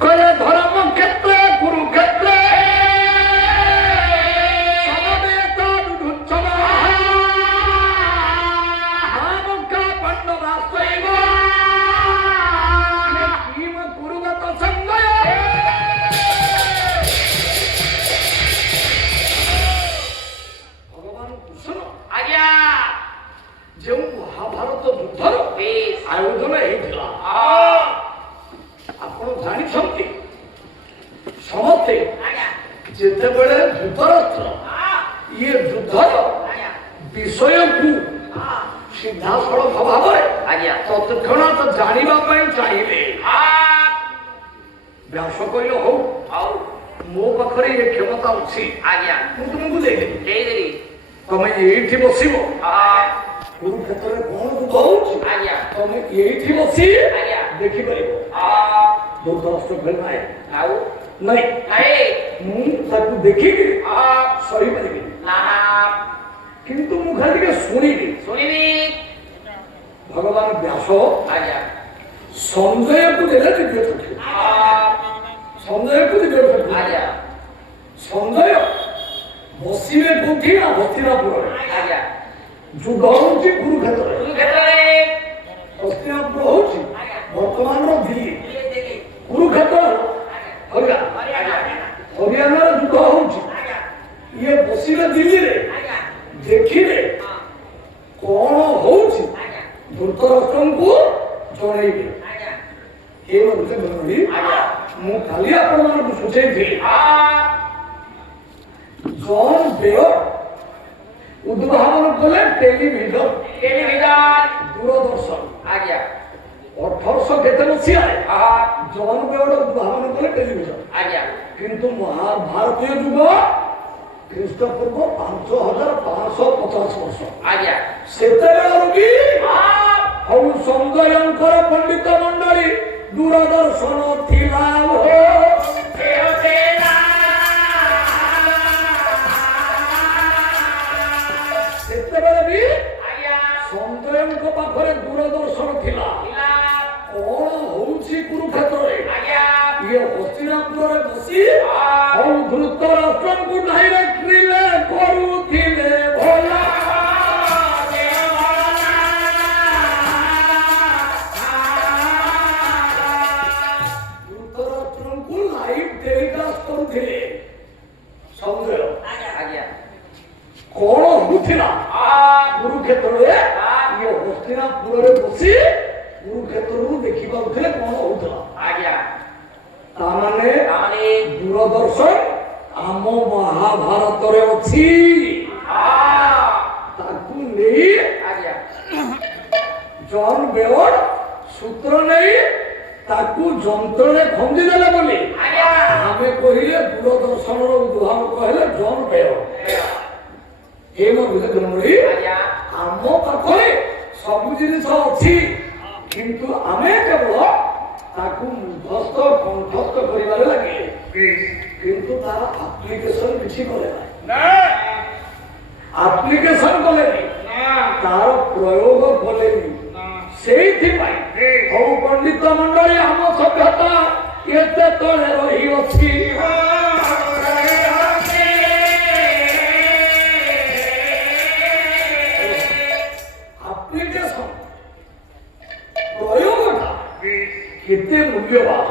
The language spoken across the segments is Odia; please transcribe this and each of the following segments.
କହିଲେ ଧର୍ମ କ୍ଷେତ୍ରେ କୁରୁକ୍ଷେତ୍ରେ ଯେଉଁ ମହାଭାରତ ଯୁଦ୍ଧର ଆୟୋଜନ ହେଇଥିଲା ଆପଣ ଜାଣିଛନ୍ତି ସମସ୍ତେ ଯେତେବେଳେ ଯୁଦ୍ଧରତ୍ର ଇଏ ଯୁଦ୍ଧର ବିଷୟକୁ ସିଧାସଳଖ ଭାବରେ ତତ୍କ୍ଷଣାତ ଜାଣିବା ପାଇଁ ଚାହିଁଲେ ବ୍ୟାସ କହିଲେ ହଉ ମୋ ପାଖରେ ଏ କ୍ଷମତା ଅଛି ମୁଁ ତୁମକୁ ଦେଇଦେବି ତମେ ଏଇଠି ବସିବ କୁରୁକ୍ଷେତ୍ରରେ କଣ ଯୁଦ୍ଧ ହଉଛି ତମେ ଏଇଠି ବସି ଦେଖିପାରିବ ଧୃତରାଷ୍ଟ୍ର କହିଲେ ନାଇଁ ମୁଁ ତାକୁ ଦେଖିକି ସହିପାରିବି କିନ୍ତୁ ମୁଁ ଖାଲି ଟିକେ ଶୁଣିବି ଭଗବାନ ବ୍ୟାସ ସଞ୍ଜୟକୁ ଦେଲେ ଦିବ୍ୟ ଚକ୍ଷୁ ସଞ୍ଜୟ ବସିବେ କୋଉଠି ନା ହସ୍ତିନାପୁରରେ ଯୁଦ୍ଧ ହଉଛି କୁରୁକ୍ଷେତ୍ରରେ ହସ୍ତିନାପୁର ହଉଛି ବର୍ତ୍ତମାନର ଦିଲ୍ଲୀ କୁରୁକ୍ଷେତ୍ର ହରିୟାଣାର ଯୁଦ୍ଧ ହଉଛି ଇଏ ବସିବେ ଦିଲ୍ଲୀରେ ଦେଖିବେ କଣ ହଉଛି ଧୃତରାଷ୍ଟ୍ରଙ୍କୁ ଜଣେଇବେ ଏ ମଧ୍ୟ ମୁଁ କାଲି ଆପଣମାନଙ୍କୁ ସୂଚେଇଥିଲି ଜନ୍ ବେୟର ଉଦ୍ଭାବନ କଲେ ଟେଲିଭିଜନ ଦୂରଦର୍ଶନ 1800 କେତେ ମସିହାରେ ଜନ୍ ବେୟର ଉଦ୍ଭାବନ କଲେ ଟେଲିଭିଜନ କିନ୍ତୁ ଭାରତୀୟ ଯୁଗ ଖ୍ରୀଷ୍ଟପୂର୍ବ 5550 ବର୍ଷ ସେତେବେଳରୁ ବି ହଉ ସଞ୍ଜୟଙ୍କର ପଣ୍ଡିତ ମଣ୍ଡଳୀ ଦୂରଦର୍ଶନ ଥିଲା ସେତେବେଳେ ବି ସଞ୍ଜୟଙ୍କ ପାଖରେ ଦୂରଦର୍ଶନ ଥିଲା କଣ ହଉଛି କୁରୁକ୍ଷେତ୍ରରେ ଇଏ ହସ୍ତିନାପୁରରେ ବସି ଆଉ ଧୃତରାଷ୍ଟ୍ରଙ୍କୁ ଡାଇରେକ୍ଟରେ କରୁଥିଲେ ଭଲା ଧୃତରାଷ୍ଟ୍ରଙ୍କୁ ଲାଇଭ ଟେଲିକାଷ୍ଟ କରୁଥିଲେ ସଞ୍ଜୟ କଣ ହଉଥିଲା କୁରୁକ୍ଷେତ୍ରରେ ଇଏ ହସ୍ତିନାପୁରରେ ବସି କୁରୁକ୍ଷେତ୍ରରୁ ଦେଖିପାରୁଥିଲେ କଣ ହଉଥିଲା ତାମାନେ ଦୂରଦର୍ଶନ ଆମ ମହାଭାରତରେ ଅଛି ତାକୁ ନେଇ ଜନ୍ ବେୟର ସୂତ୍ର ନେଇ ତାକୁ ଯନ୍ତ୍ରରେ ଖଞ୍ଜିଦେଲେ ବୋଲି ଆମେ କହିଲେ ଦୂରଦର୍ଶନର ଉଦ୍ଭାବକ କହିଲେ ଜନ୍ ବେୟର ଆମ ପାଖରେ ସବୁ ଜିନିଷ ଅଛି କିନ୍ତୁ ଆମେ କେବଳ ତାକୁ ମୁଖସ୍ଥ କଣ୍ଠସ୍ଥ କରିବାରେ ଲାଗିଲେ କିନ୍ତୁ ତାର ଆପ୍ଲିକେସନ କିଛି କଲେ ନାହିଁ ଆପ୍ଲିକେସନ କଲେନି ତାର ପ୍ରୟୋଗ କଲେନି ସେଇଥିପାଇଁ ହଉ ପଣ୍ଡିତ ମଣ୍ଡଳୀ ଆମ ସଭ୍ୟତା କେତେ ତଳେ ରହିଅଛି କେତେ ମୂଲ୍ୟବାନ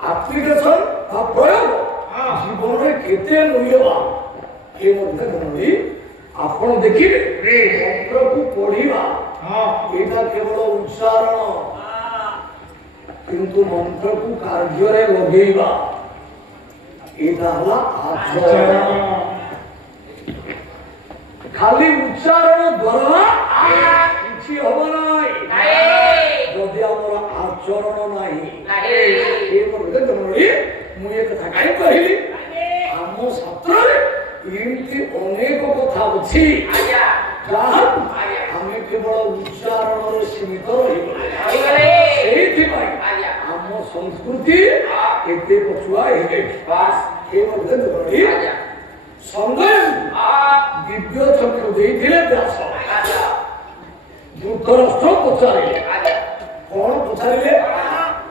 ଆପ୍ଲିକେସନ ବା ପ୍ରୟୋଗ ଜୀବନରେ କେତେ ମୂଲ୍ୟବାନ ଏ ମଧ୍ୟ ଆପଣ ଦେଖିବେ ମନ୍ତ୍ରକୁ ପଢିବା ଏଇଟା କେବଳ ଉଚ୍ଚାରଣ କିନ୍ତୁ ମନ୍ତ୍ରକୁ କାର୍ଯ୍ୟରେ ଲଗେଇବା ଏଇଟା ହେଲା ଆଚରଣ ଖାଲି ଉଚ୍ଚାରଣ ଦ୍ୱାରା କିଛି ହବ ନାହିଁ ଯଦି ଆମର ଆଚରଣ ନାହିଁ ମୁଁ ଏ କଥା କାହିଁ କହିଲି ଆମ ଶାସ୍ତ୍ରରେ ଏମିତି ଅନେକ କଥା ଅଛି ଯାହାକୁ ଆମେ କେବଳ ଉଚ୍ଚାରଣରେ ସୀମିତ ରହିଗଲେ ସେଇଥିପାଇଁ ଆମ ସଂସ୍କୃତି ଏତେ ପଛୁଆ ହେଇଯାଇଛି ସଞ୍ଜୟ ଦିବ୍ୟ ଚକ୍ଷୁ ଦେଇଥିଲେ ବ୍ୟାସ ଧୃତରାଷ୍ଟ୍ର ପଚାରିଲେ कौन पचारे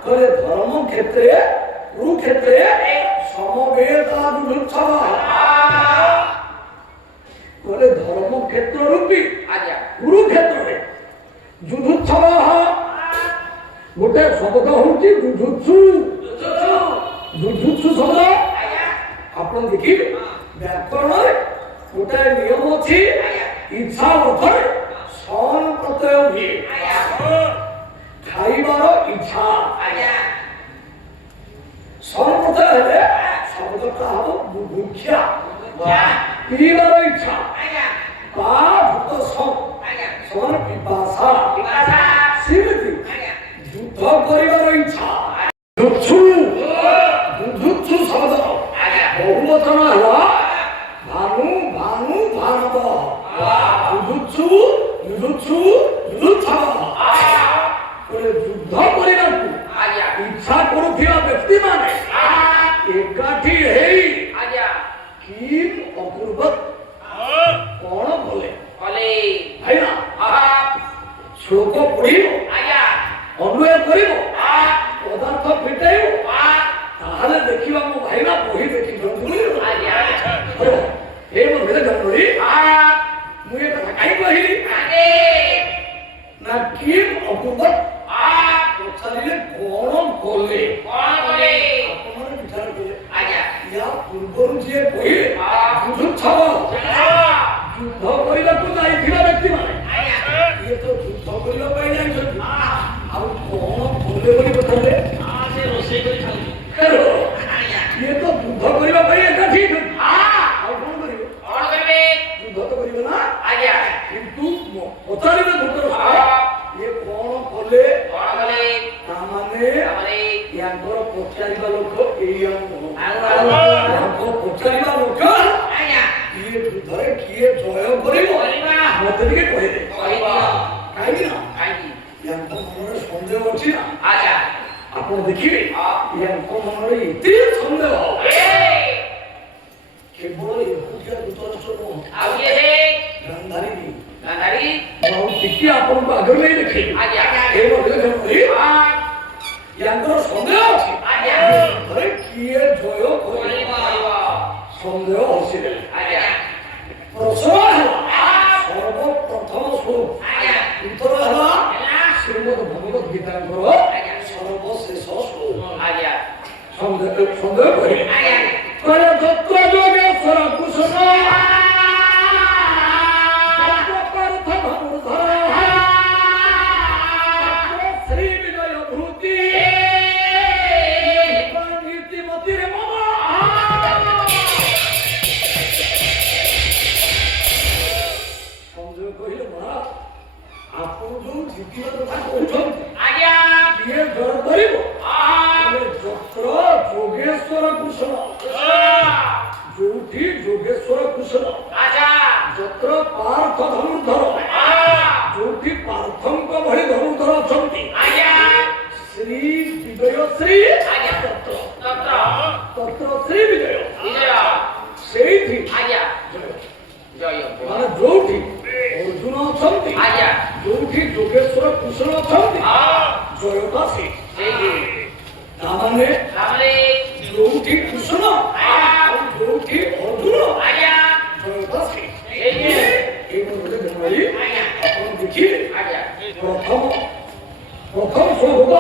कहले धर्म क्षेत्रे कुरुक्षेत्रे समवेदानुच्छव कहले धर्म क्षेत्र रूपी कुरुक्षेत्र रे युद्धोत्सव गोटे शब्द होउची युद्धुत्सु युद्धुत्सु शब्द आपण देखिबे व्याकरण रे गोटे नियम अछि इच्छा अर्थरे सन प्रत्यय हुए खाइबार इच्छा सन प्रत्यय हेले शब्दटा हबो बुभुक्षा पीबार इच्छा पा भूत सन पिपासा सिमति युद्ध करिबार इच्छा युद्धुत्सु शब्द बहुवचन हला भानु भानु भानव युद्धुत्सु युद्धुत्सु युद्धुत्सव बोले युद्ध करिबाकू इच्छा करुथिया व्यक्ति माने एकाठी हेई किम अपूर्वत कोन बोले भाईना श्लोक पढ़िबो अन्वय करिबो पदार्थ फिटाइबो ताहले देखिबा मो भाईना बही देखि जंतुनी हे मो भेले जंतुनी मुए कथा काई कहिली ना किम अपूर्वत पछारिले कोन बोले आपन विचार करे या पूर्वरु जे कहिले युद्धोत्सव युद्ध करिबाकू जाइथिला व्यक्ति माने ये तो युद्ध करिबा पई जाइछथि आ कोन बोले बोली बताले से रोसे करि खाली करो ये तो युद्ध करिबा पई एकाठी आ कोन करिबे युद्ध तो करिबे ना किंतु पछारिले भूतर ये कोन बोले तामाने यांकर पछारिबा लोक यांको पछारिबा लोक ये युद्धरे किए जय करिबो मते दिके कहि दे काई ना यांको मनरे संदेह अछि ना आपण देखिबे यांको मनरे इति संदेह केवल एकुटिया दुतरचनो गांधारी बहुत टिकी आपण को आगर नहीं देखि ए बोले जमरी यांको संदेह अछि अरे किए जय करिबो संदेह अछि प्रसन्न सर्वप्रथम श्लोक उत्तर हला श्रीमद् भगवत गीता सर्वशेष श्लोक संदेह करे करे तत्व योगेश्वर कुशल श्री विजय भूति नीतिमती कहिले महाराज आपन जो जीतिबा कथा कहउछन ये घर करिबो जत्र जोगेश्वर कुशल जोठी जोगेश्वर कुशल जत्र पार्थ धनुर्धर जोठी पार्थंक भଳି धनुर्धर अछंती श्री विजय श्री तत्र श्री विजय सेठी माने जोठी अर्जुन अछंती जोठी जोगेश्वर कुशल अछंती जयता से तामाने जोठी कुशल और जोठी अर्जुन जयता से ए बोले जनवरी आपण देखिए प्रथम स्वरूप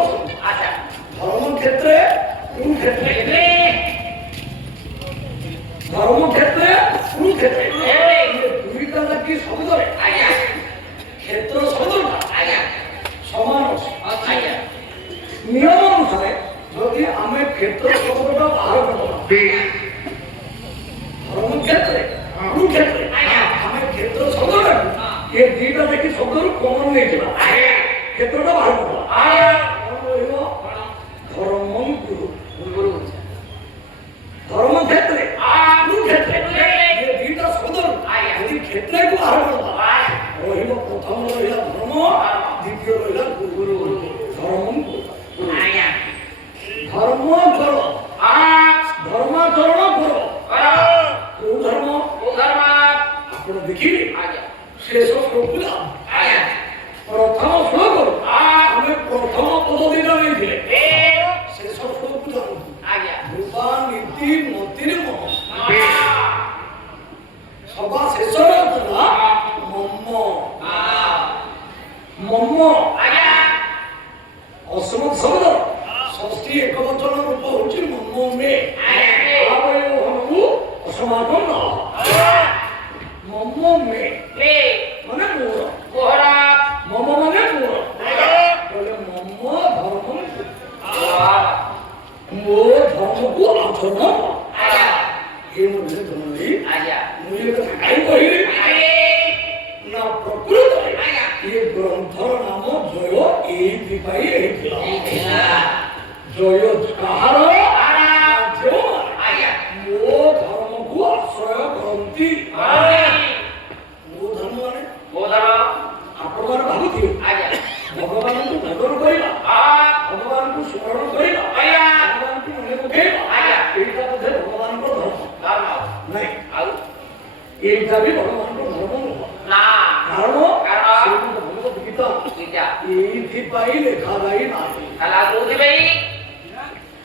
धर्म क्षेत्रे कुरुक्षेत्रे धर्म क्षेत्रे कुरुक्षेत्रे दुईटा की शब्द क्षेत्र शब्द समान अच्छे नियम अनुसार यदि आम क्षेत्र शब्द बाहर धर्म क्षेत्र कुरुक्षेत्र आम क्षेत्र शब्द ये दुईटा देखिए शब्द कमन नहीं क्षेत्र बाहर धर्म गुरु धर्म क्षेत्र कुरुक्षेत्र ये दुईटा शब्द यदि क्षेत्र को बाहर रहिला प्रथम रहिला धर्म द्वितीय रहिला गुरु धर्म करो धर्माचरण करो को धर्म आपण देखिए शेष श्लोक ଅସମତ ଶବ୍ଦ ଷଷ୍ଠୀ ଏକବଚନ ରୂପ ହଉଛି ମମ ମେ ହନକୁ ଅସମାପନ ମମ ମେ ମାନେ ମୋର ମମ ମାନେ ମୋର କହିଲେ ମମ ଧର୍ମ ମୋ ଧର୍ମକୁ ଆଚରଣ ଏ ମଧ୍ୟରେ ଧର୍ମୀ ମୁଁ ଏ କଥା କାହିଁ କହିଲି ନା ପ୍ରକୃତରେ ଏ ଗ୍ରନ୍ଥର ନାମ ଜୟ ଏଇଥିପାଇଁ ହେଇଥିଲା ଜୟ କାହାର ମୋ ଧର୍ମକୁ ଆଶ୍ରୟ କରନ୍ତି ମୋ ଧର୍ମ ମାନେ ଆପଣମାନେ ଭାବୁଥିବେ ଭଗବାନଙ୍କୁ ଭଜନ କରିବା ଭଗବାନଙ୍କୁ ସ୍ମରଣ କରିବା ଭଗବାନଙ୍କୁ ମନେ ପକେଇବା ଏଇଟା ବୋଧେ ଭଗବାନଙ୍କ ଧର୍ମ ନାଇଁ ଆଉ ଏଇଟା ବି ଭଗବାନଙ୍କ ଧର୍ମ ନୁହଁ କାରଣ ଭଗବତ ଗୀତା ଏଇଥିପାଇଁ ଲେଖାଯାଇ ନାହିଁ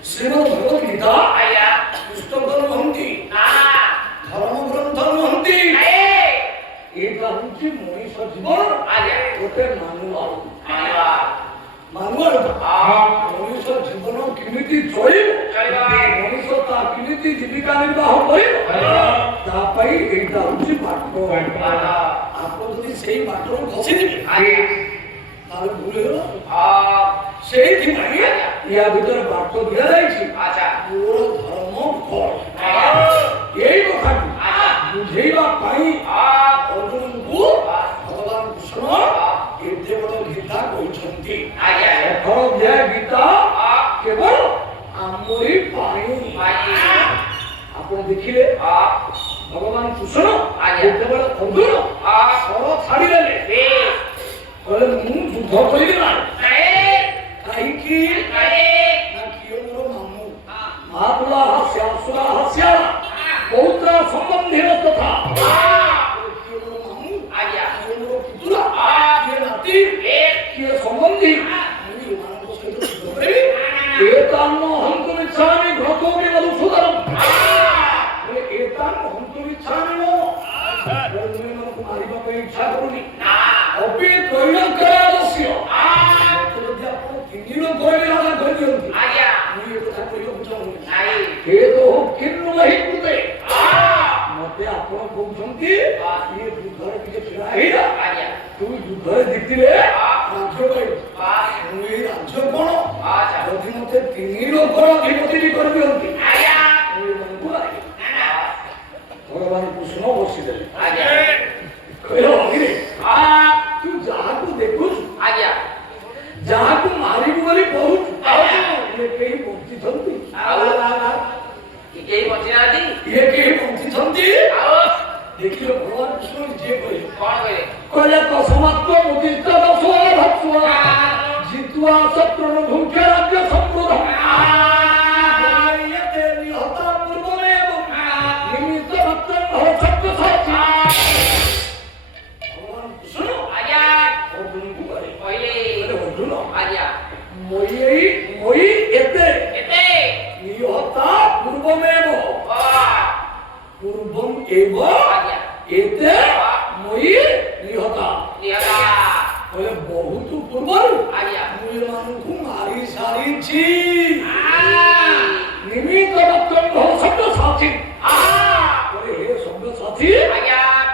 ଶ୍ରୀମଦ୍ ଭଗବତ ଗୀତା ପୁସ୍ତକ ନୁହନ୍ତି ଧର୍ମ ଗ୍ରନ୍ଥ ନୁହନ୍ତି ଏଇଟା ହଉଛି ମଣିଷ ଜୀବନ ଗୋଟେ ମାନୁଆଲ ମଣିଷ ଜୀବନ କେମିତି ଚଳିବ ମଣିଷ ତା କେମିତି ଜୀବିକା ନିର୍ବାହ କରିବ ତା ପାଇଁ ଏଇଟା ହଉଛି ବାଟ ଆପଣ ଯଦି ସେଇ ବାଟରୁ ଖସିଯିବେ ତାହେଲେ ଭୁଲ ହେଇଗଲା ସେଇଥିପାଇଁ ୟା ଭିତରେ ବାଟ ଦିଆଯାଇଛି ମୋର ଧର୍ମ କଣ ଏଇ କଥାକୁ ବୁଝେଇବା ପାଇଁ ଅର୍ଜୁନଙ୍କୁ ଭଗବାନ କୃଷ୍ଣ ଏତେ ବଡ ଗୀତା କହିଛନ୍ତି ଗୀତା କେବଳ ଆମରି ପାଇଁ ଆପଣ ଦେଖିଲେ ଭଗବାନ କୃଷ୍ଣ ଯେତେବେଳେ ଅର୍ଜୁନ ଶର ଛାଡ଼ିଦେଲେ କହିଲେ ମୁଁ ଯୁଦ୍ଧ କରିବି ନା କାହିଁକି ନା କିଏ ମୋର ମାମୁଁ ମହାପୁରା ହାସ୍ୟା ପୌତ୍ର ସମ୍ବନ୍ଧୀର ତଥା କିଏ ମୋର ମାମୁଁ କିଏ ମୋର ପୁତୁରା କିଏ ନାତି କିଏ ସମ୍ବନ୍ଧୀ ମୁଁ ଏମାନଙ୍କ ସହିତ ଯୁଦ୍ଧ କରିବି ଏତାନ୍ନ ହନ୍ତୁ ଇଚ୍ଛାମି ଘ୍ରତୋମି ମଧୁସୂଦନମ୍ ଏତାନ୍ନ ହନ୍ତୁ ଇଚ୍ଛାମି ମୁଁ ଏମାନଙ୍କୁ ମାରିବା ପାଇଁ ଇଚ୍ଛା କରୁନି ଅପି ତ୍ରୈଲୋକ୍ୟରାଜସ୍ୟ ଯଦି ଆପଣ ତିନି ଲୋକ କହିବେ କହିଦିଅନ୍ତି ମୁଁ ଏ କଥା କହିବାକୁ ଚାହୁଁନି ଏ ତ କିନ୍ନୁ ନାହିଁ କୃତେ ମତେ ଆପଣ କହୁଛନ୍ତି ଇଏ ଯୁଦ୍ଧରେ ଟିକେ ଛିଡ଼ା ହେଇଲା ତୁ ଯୁଦ୍ଧରେ ଜିତିଲେ ରାଜ୍ୟ ପାଇବୁ ମୁଁ ଏଇ ରାଜ୍ୟ କଣ ଯଦି ମତେ ତିନି ଲୋକର ଅଧିପତି ବି କରିଦିଅନ୍ତି ମୁଁ ଏମାନଙ୍କୁ ମାରିବି ଭଗବାନ କୃଷ୍ଣ ବସିଦେଲେ କହିଲେ ତୁ ଯାହାକୁ ଦେଖୁଛୁ ଯାହାକୁ ମାରିବୁ ବୋଲି କହୁଛୁ କେହି ବଞ୍ଚିଛନ୍ତି ଇଏ କେହି ବଞ୍ଚିଛନ୍ତି ଦେଖିଲ ଭଗବାନ କୃଷ୍ଣ ଯିଏ କହିଲେ ତସ୍ମାତ୍ମ ମୁଦିତ ଜିତ୍ୱା ଶତ୍ରୁର ଭୁଙ୍କ୍ୟ ରାଜ୍ୟ ସମୃଦ୍ଧ ବହୁତ ପୂର୍ବରୁ ମୁଁ ଏମାନଙ୍କୁ ମାରି ସାରିଛି ନିମିତ୍ତ ଶବ୍ଦ ସାଥୀ ହେ ଶବ୍ଦ ସାଥୀ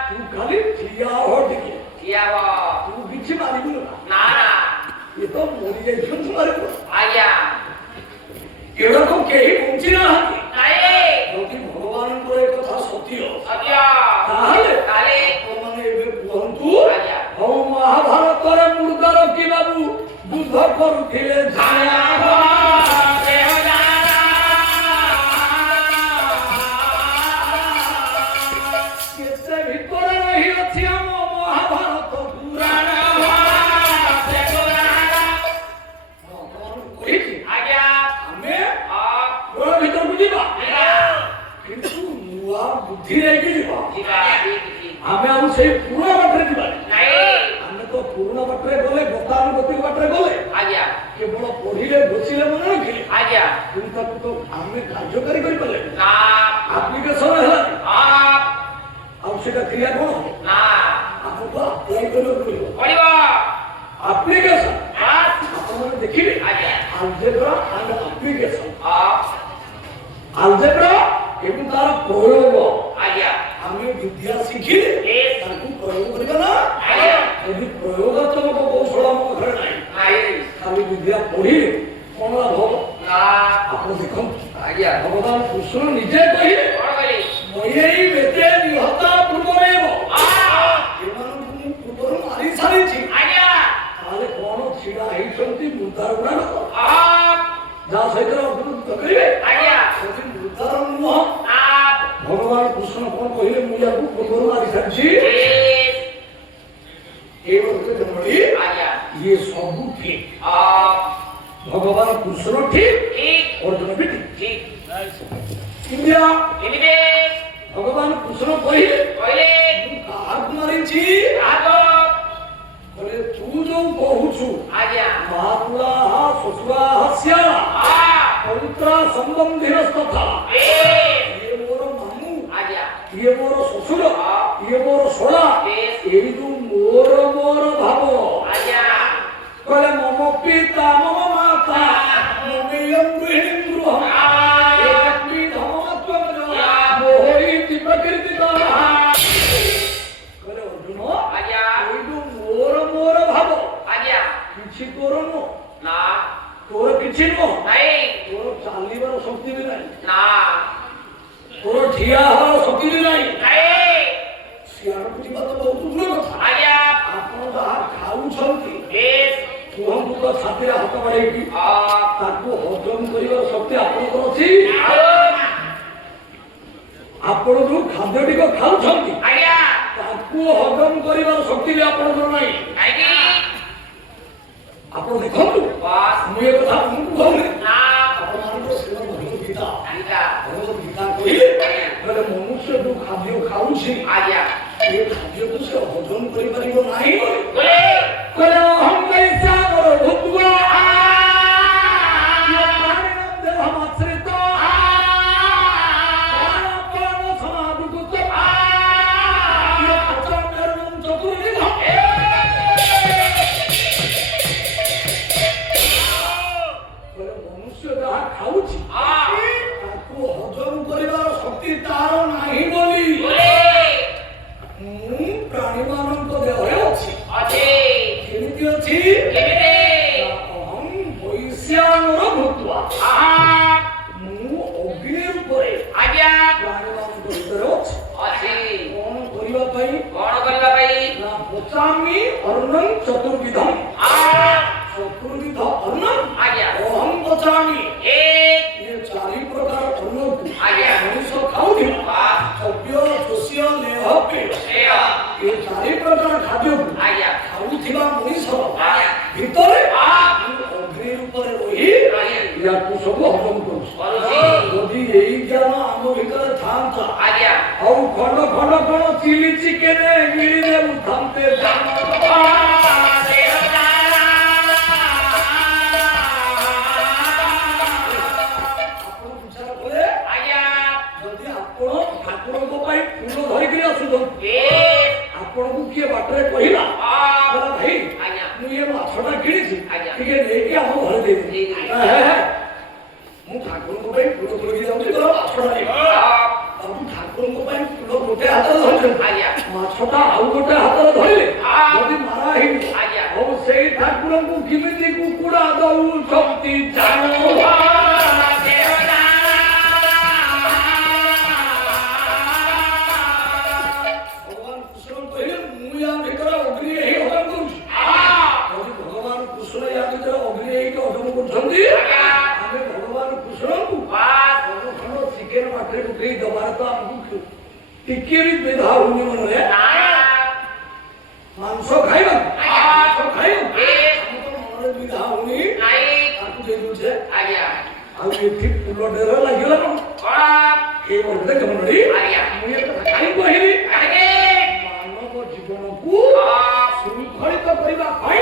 ତୁ ଖାଲି ଠିଆ ହ ଟିକେ ତୁ କିଛି ମାରିବୁନି ନା ଏ ତ ମରିଯାଇଛନ୍ତି ମାରିବୁ ଏଗୁଡ଼ାକ କେହି ବଞ୍ଚି ନାହାନ୍ତି ଯଦି ଭଗବାନଙ୍କର ଏ କଥା ସତ୍ୟ ତାହେଲେ ଆପଣମାନେ ଏବେ କୁହନ୍ତୁ ହଉ ମହାଭାରତରେ ମୃଦର କି ବାବୁ ଯୁଦ୍ଧ କରୁଥିଲେ କେତେ ଭିତରେ ରହିଅଛି ଆମ ମହାଭାରତ ପୁରାଣ କହିଛି ଆମେ ଭିତରକୁ ଯିବା କିନ୍ତୁ ନୂଆ ବୁଦ୍ଧି ନେଇକି ଯିବା ଆମେ ଆଉ ସେଇ ପୁରୁଣା ବାଟରେ ଯିବା ଆମେ ତ ପୁରୁଣା ବାଟରେ ଗଲେ ଗତାନୁଗତିକ ବାଟରେ ଗଲେ କେବଳ ପଢିଲେ ଘୋଷିଲେ ମନେ ରଖିଲେ କିନ୍ତୁ ତାକୁ ତ ଆମେ କାର୍ଯ୍ୟକାରୀ କରିପାରିଲେ ଆପ୍ଲିକେସନ ହେଲାନି ଆଉ ସେଟା କ୍ରିୟା କଣ ହବ ଆମକୁ ଆପ୍ଲାଏ କରିବାକୁ ପଡିବ ଆପ୍ଲିକେସନ ଆପଣମାନେ ଦେଖିବେ algebra and application. Algebra এবং তার প্রয়োগ আমি বিদ্যা শিখিলে তাকে প্রয়োগ করিবা না যদি প্রয়োগাত্মক কৌশল আমার ঘরে নাই খালি বিদ্যা পড়িলে কোন লাভ হব আপনি দেখুন ভগবান কৃষ্ণ নিজে কহিলে ময়েই বেতে নিহতা পূর্বমেব এମାନଙ୍କୁ ମୁଁ ପୂର୍ବରୁ ମାରି ସାରିଛି ତାହେଲେ କଣ ଛିଡ଼ା ହେଇଛନ୍ତି ମୁର୍ଦ୍ଦାର ଗୁଡ଼ାକ ଯାହା ସହିତ କରିବେ ସେଠି ମୁର୍ଦ୍ଦାର ନୁହଁ ଭଗବାନ କୃଷ୍ଣ କଣ କହିଲେ ମୁଁ ୟାକୁ ପୂର୍ବରୁ ମାରି ସାରିଛି ଏ ବର୍ଷ ଜନ୍ମଟି ଇଏ ସବୁ ଠିକ ଭଗବାନ କୃଷ୍ଣ ଠିକ ଅର୍ଜୁନ ବି ଠିକ ଭଗବାନ କୃଷ୍ଣ କହିଲେ ମୁଁ କାହାକୁ ମାରିଛି ତୁ ଯୋଉ କହୁଛୁ ମାତୁଳାହ ଶ୍ୱଶୁରାହସ୍ୟ ପବିତ୍ର ସମ୍ବନ୍ଧୀର ତଥା ଇଏ ମୋର ମାମୁଁ ଇଏ ମୋର ଶ୍ୱଶୁର ଇଏ ମୋର ଶଳା ଏଇ ଯୋଉ ମୋର ଭାବ କହିଲେ ମମ ପିତା ମମ ମାତା ମମେୟଂ ଗୃହିଣୀଂ ଗୃହଂ ଏକମି ଧର୍ମତ୍ୱଂ ମୋହଇତି ପ୍ରକୃତିତ କହିଲେ ଅର୍ଜୁନ ଏଇ ଯୋଉ ମୋର ଭାବ କିଛି ତୋର ନୁହଁ ତୋର କିଛି ନୁହଁ ତୋର ଚାଲିବାର ଶକ୍ତି ବି ନାହିଁ ତୋର ଠିଆ ହେବାର ଶକ୍ତି ବି ନାହିଁ ସିଆଡ଼କୁ ଯିବା ତ ବହୁତ ଦୂର କଥା ଆପଣ ଯାହା ଖାଉଛନ୍ତି କୁହନ୍ତୁ ତ ଛାତିରେ ହାତ ବାଡ଼େଇକି ତାକୁ ହଜମ କରିବାର ଶକ୍ତି ଆପଣଙ୍କର ଅଛି ଆପଣ ଯୋଉ ଖାଦ୍ୟଟିକ ଖାଉଛନ୍ତି ତାକୁ ହଜମ କରିବାର ଶକ୍ତି ବି ଆପଣଙ୍କର ନାହିଁ ଆପଣ ଦେଖନ୍ତୁ ମୁଁ ଏ କଥା ଆପଣଙ୍କୁ କହୁନି ଆପଣମାନଙ୍କର ଶ୍ରୀମଦ୍ ଭଗବତ ଗୀତା କହିଲେ ମନୁଷ୍ୟ ଯୋଉ ଖାଦ୍ୟ ଖାଉଛି ଏ ଖାଦ୍ୟକୁ ସେ ହଜମ କରିପାରିବ ନାହିଁ କହିଲେ ଅହଂ କୈସା ମୋର ଭୂତ୍ୱା ଦେହମାଶ୍ରିତ ସମାଧୁକୃତ ଚତୁର୍ବିଧ ମନୁଷ୍ୟ ଯାହା ଖାଉଛି ତାକୁ ହଜମ କରିବାର ଶକ୍ତି ତାର ନାହିଁ ବୋଲି ମୁଁ ପ୍ରାଣୀମାନଙ୍କ ଦେହରେ ଅଛି କେମିତି ଅଛି ଅହଂ ବୈଶ୍ୟାନର ଭୂତ୍ୱା ମୁଁ ଅଗ୍ନି ରୂପରେ ପ୍ରାଣୀମାନଙ୍କ ଭିତରେ ଅଛି କଣ କରିବା ପାଇଁ ନା ପଚାମି ଅନ୍ନଂ ଚତୁର୍ବିଧଂ ଚତୁର୍ବିଧ ଅନ୍ନ ଅହଂ ପଚାମି ଏ ଚାରି ପ୍ରକାର ଅନ୍ନକୁ ମଣିଷ ଖାଉଥିଲା ସବ୍ୟ ଶୋଷ୍ୟ ଲେହ ପେୟ ଏ ଚାରି ପ୍ରକାର ଖାଦ୍ୟକୁ ଖାଉଥିବା ମଣିଷ ଭିତରେ ଅଗ୍ନି ରୂପରେ ରହି ୟାକୁ ସବୁ ହଜମ କରୁଛି ଯଦି ଏଇ ଜ୍ଞାନ ଆମ ଭିତରେ ଥାନ୍ତା ଆଉ ଖଣ୍ଡ ଖଣ୍ଡ କଣ ଚିଲି ଚିକେନ ଗିଳିରେ ଉଠାନ୍ତେ ଠାକୁରଙ୍କ ପାଇଁ ଫୁଲ ଧରିକିରି ଆସୁଛନ୍ତି ଆପଣଙ୍କୁ କିଏ ବାଟରେ କହିଲା ଭାଇ ମୁଁ ଏ ମାଛଟା କିଣିଛି ଟିକେ ନେଇକି ଆମ ଘରେ ଦେଇଦେବି ମୁଁ ଠାକୁରଙ୍କ ପାଇଁ ଫୁଲ ଧରିକି ଯାଉଛି ମାଛଟା ଠାକୁରଙ୍କ ପାଇଁ ଫୁଲ ଗୋଟେ ହାତରେ ଧରିଛନ୍ତି ମାଛଟା ଆଉ ଗୋଟେ ହାତରେ ଧରିଲେ ଯଦି ମାରା ହେଇଯିବ ଆଉ ସେଇ ଠାକୁରଙ୍କୁ କେମିତି କୁକୁଡ଼ା ଦଉଛନ୍ତି ଜାଣ ଆମେ ଭଗବାନ କୃଷ୍ଣଙ୍କୁ ଚିକେନ ପାଖରେ ପକେଇ ଦବାର ତ ଆମକୁ ଟିକେ ବି ବେଧା ହଉନି ମନରେ ମାଂସ ଖାଇବାକୁ ମନରେ ବିଧା ହଉନି ତାକୁ ଦେଇଦଉଛେ ଆଉ ଏଠି ଫୁଲ ଡେର ଲାଗିଲା କଣ ଏଇ ମନରେ ମନରେ ମୁଁ ଏ କଥା କାହିଁ କହିଲି ମାନବ ଜୀବନକୁ ଶୃଙ୍ଖଳିତ କରିବା ପାଇଁ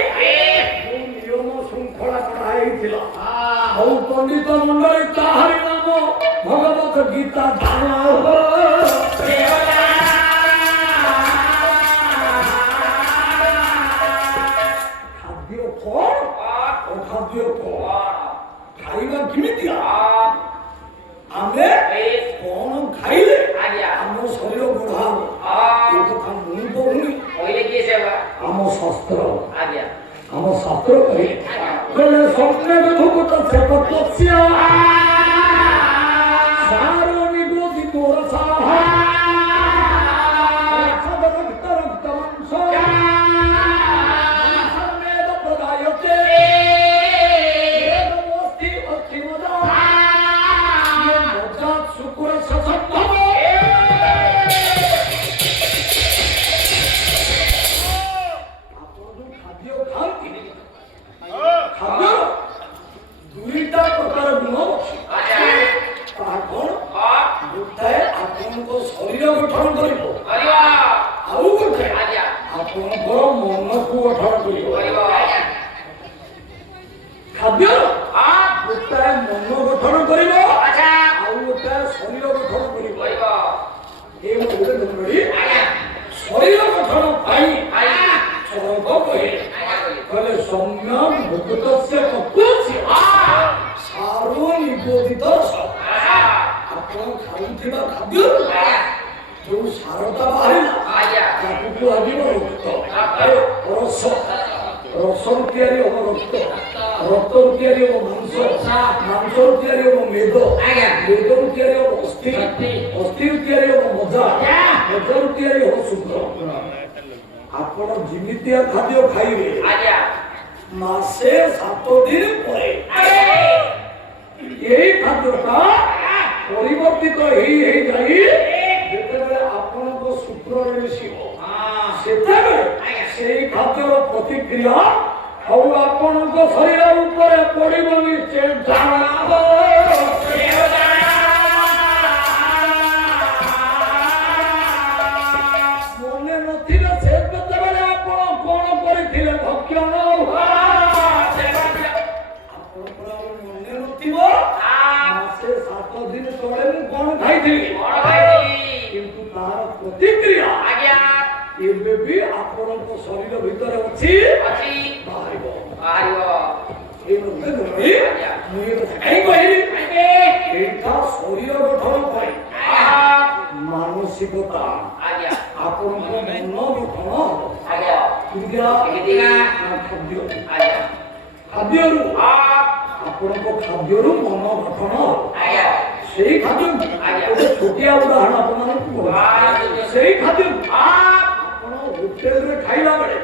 ନିୟମ ଶୃଙ୍ଖଳା କରାଯାଇଥିଲା ଆଉ ପଣ୍ଡିତ ମଣ୍ଡଳୀ ତାହାରି ନାମ ଭଗବତ ଗୀତା ଖାଦ୍ୟ କଣ ଅଖାଦ୍ୟ କଣ କେମିତିଆ ଆମେ କଣ ଖାଇଲେ ଆମ ଶରୀର ବଢା ହବ ଏ କଥା ମୁଁ କହୁନି ଆମ ଶାସ୍ତ୍ର ଆମ ଶାସ୍ତ୍ର କହିଲେ ସ୍ୱପ୍ନେ ବିଭୂତ ସେ ତତ୍ତ୍ୱସ୍ୟ ସାର ନିବୋଧି ତୋର ସାହା ଶରୀର ଗଠନ କରିବ ଆଉ ଗୋଟେ ଆପଣଙ୍କର ମନକୁ ଗଠନ କରିବ ଖାଦ୍ୟ ଗୋଟାଏ ମନ ଗଠନ କରିବ ଆଉ ଗୋଟାଏ ଶରୀର ଗଠନ କରିବ ଏ ଗୋଟେ ଶରୀର ଗଠନ ପାଇଁ ଚରକ କହିଲେ ସମ୍ୟକ୍ ଭୂତସ୍ୟ ତତ୍ତ୍ୱସ୍ୟ ସାରୋ ନିବୋଧିତ ଆପଣ ଖାଉଥିବା ଖାଦ୍ୟ ଯୋଉ ସାରଟା ବାହାରିଲା ତାକୁ କୁହାଯିବ ରକ୍ତ ରସରୁ ତିଆରି ହବ ରକ୍ତ ରକ୍ତରୁ ତିଆରି ହବ ମାଂସ ମାଂସରୁ ତିଆରି ହବ ମେଦ ମେଦରୁ ତିଆରି ହବ ଅସ୍ଥି ଅସ୍ଥିରୁ ତିଆରି ହବ ମଜା ମଜାରୁ ତିଆରି ହବ ଶୁକ୍ର ଆପଣ ଯେମିତିଆ ଖାଦ୍ୟ ଖାଇବେ ମାସେ 7 ଦିନ ପରେ এই খাদ্যটা পরিবর্তিত যাই যেতবে আপনার শুক্রে মিশিব সেতবে সেই খাদ্যর প্রতিক্রিয়া আপনার শরীর উপরে পড়ব নিশ্চয় জানাব মনে নথিলে সে যেতবে আপনার কোণ করে ভক্ষণ মনে নথিব মাসে 7 দিন তলে মু কোন খাইଥିଲି কিন্তু তার প্রতিক্রিয়া ଏବେ ବି ଆପଣଙ୍କ ଶରୀର ଭିତରେ ଅଛି ବାହାରିବ এই মধ্যে ধরে ମୁଁ ଏ କଥା କାହିଁ କହିଲି ଏଇଟା ଶରୀର ଗଠନ ପାଇଁ ମାନସିକତା ଆପଣଙ୍କ ମନ ଗଠନ ଖାଦ୍ୟ ଖାଦ୍ୟରୁ ଆପଣଙ୍କ ଖାଦ୍ୟରୁ ମନ ଗଠନ ସେଇ ଖାଦ୍ୟ ଗୋଟେ ଛୋଟିଆ ଉଦାହରଣ ଆପଣମାନଙ୍କୁ ସେଇ ଖାଦ୍ୟ ଆପଣ ହୋଟେଲରେ ଖାଇଲା ବେଳେ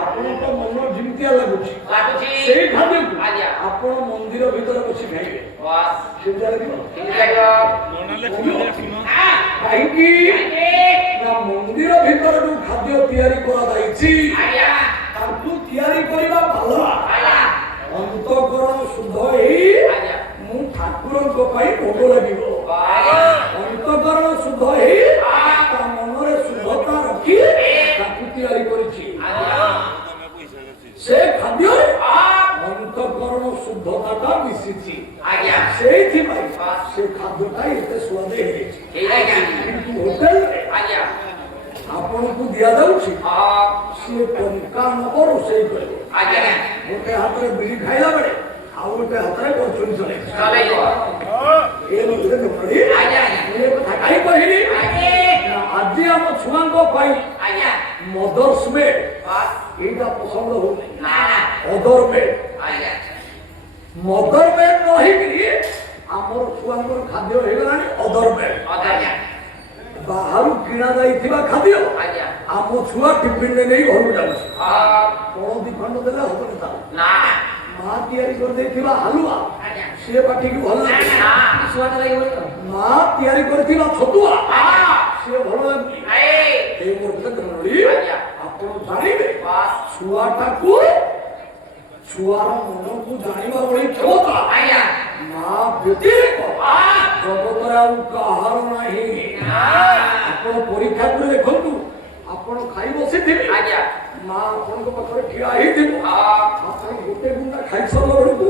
ଆପଣଙ୍କ ମନ ଯେମିତିଆ ଲାଗୁଛି ସେଇ ଖାଦ୍ୟକୁ ଆପଣ ମନ୍ଦିର ଭିତରେ ବସି ଖାଇବେ କାହିଁକି ନା ମନ୍ଦିର ଭିତରେ ଯୋଉ ଖାଦ୍ୟ ତିଆରି କରାଯାଇଛି ତାକୁ ତିଆରି କରିବା ଭଲ ଅନ୍ତଃକରଣ ଶୁଦ୍ଧ ହେଇ ମୁଁ ଠାକୁରଙ୍କ ପାଇଁ ଭୋଗ ଲାଗିବ ଅନ୍ତଃକରଣ ଶୁଦ୍ଧ ହେଇ ତା ମନରେ ଶୁଦ୍ଧତା ରଖି ତାକୁ ତିଆରି କରିଛି ସେ ଖାଦ୍ୟରେ ଅନ୍ତଃକରଣ ଶୁଦ୍ଧତାଟା ମିଶିଛି ସେଇଥିପାଇଁ ସେ ଖାଦ୍ୟଟା ଏତେ ସ୍ୱାଦ ହେଇଛି କିନ୍ତୁ ହୋଟେଲରେ ଆପଣଙ୍କୁ ଦିଆଯାଉଛି ସିଏ ଟଙ୍କା ନବ ରୋଷେଇ କରିବ ଗୋଟେ ହାତରେ ବିଡ଼ି ଖାଇଲା ବେଳେ ଆଉ ଗୋଟେ ହାତରେ କରୁଛନ୍ତି ଚଲେଇବ ଏ କଥା କାହିଁ କହିଲି ଆଜି ଆମ ଛୁଆଙ୍କ ପାଇଁ ମଦର୍ସ ମେଡ୍ ଏଇଟା ପସନ୍ଦ ହଉନି ଅଦର ମେଡ୍ ମଦର ମେଡ୍ ନ ହେଇକିରି ଆମର ଛୁଆଙ୍କର ଖାଦ୍ୟ ହେଇଗଲାଣି ଅଦର ମେଡ୍ ବାହାରୁ କିଣା ଯାଇଥିବା ଖାଦ୍ୟ ଆମ ଛୁଆ ଟିଫିନରେ ନେଇ ଘରକୁ ଯାଉଛି କଣ ଦି ଖଣ୍ଡ ଦେଲେ ହବନି ତାର ମା ତିଆରି କରିଦେଇଥିବା ହାଲୁଆ ସିଏ ପାଟିକି ଭଲ ଲାଗେ ମା ତିଆରି କରିଥିବା ଛତୁଆ ସିଏ ଭଲ ଲାଗୁଛି ଆପଣ ଜାଣିବେ ଛୁଆଟାକୁ ଛୁଆର ମନକୁ ଜାଣିବା ଭଳି କ୍ଷମତା ମା ବ୍ୟତିରେକ ଜଗତରେ ଆଉ କାହାର ନାହିଁ ଆପଣ ପରୀକ୍ଷା କରି ଦେଖନ୍ତୁ ଆପଣ ଖାଇ ବସିଥିବେ ମା ଆପଣଙ୍କ ପାଖରେ ଠିଆ ହେଇଥିବ ଆପଣ ଗୋଟେ ଗୁଣ୍ଡା ଖାଇସାରିଲା ବେଳକୁ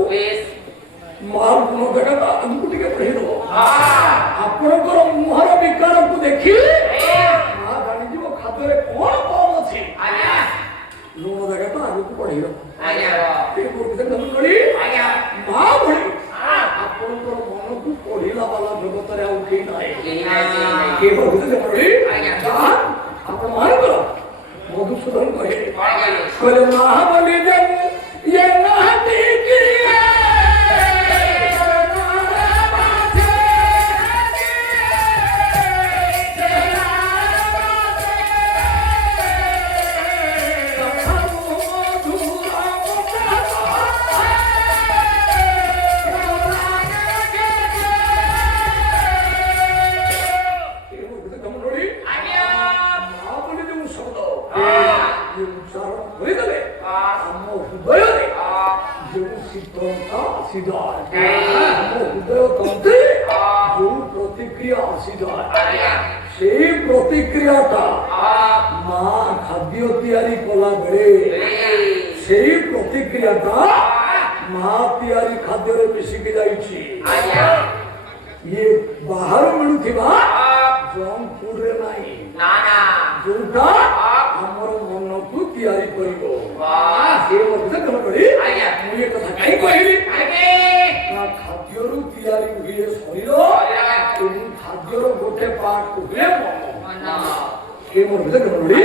ମା ଗୁଣ ଜାଗାଟା ଆମକୁ ଟିକେ କହିଦବ ଆପଣଙ୍କର ମୁହଁର ବିକାରକୁ ଦେଖି ମା ଜାଣିଯିବ ଖାଦ୍ୟରେ କଣ କମ ଅଛି ଲୁଣ ଜାଗାଟା ଆଗକୁ ବଢେଇବ ମା ଭଳି কে বলতে পারে জান अपमान करो मधुसूदन कहे बोले महाबली जब ये नाती की সেই প্রতিক্রিয়াটা মা খাদ্য তৈরি কলা বেড়ে সেই প্রতিক্রিয়াটা মা তৈরি খাদ্যরে মিশিকি যাইছি ইয়ে ବାହାରୁ ମିଳୁଥିବା ଜଙ୍କ ଫୁଡରେ ନାହିଁ ଯୋଉଟା ଆମର ମନକୁ ତିଆରି କରିବ ସେ ମଧ୍ୟ କଣ କରି ମୁଁ ଏ କଥା କାହିଁ କହିଲି ନା ଖାଦ୍ୟରୁ ତିଆରି ହୁଏ ଶରୀର ଏବଂ ଖାଦ୍ୟର ଗୋଟେ ପାର୍ଟ ହୁଏ ମନ ସେ ମଧ୍ୟ କଣ କରି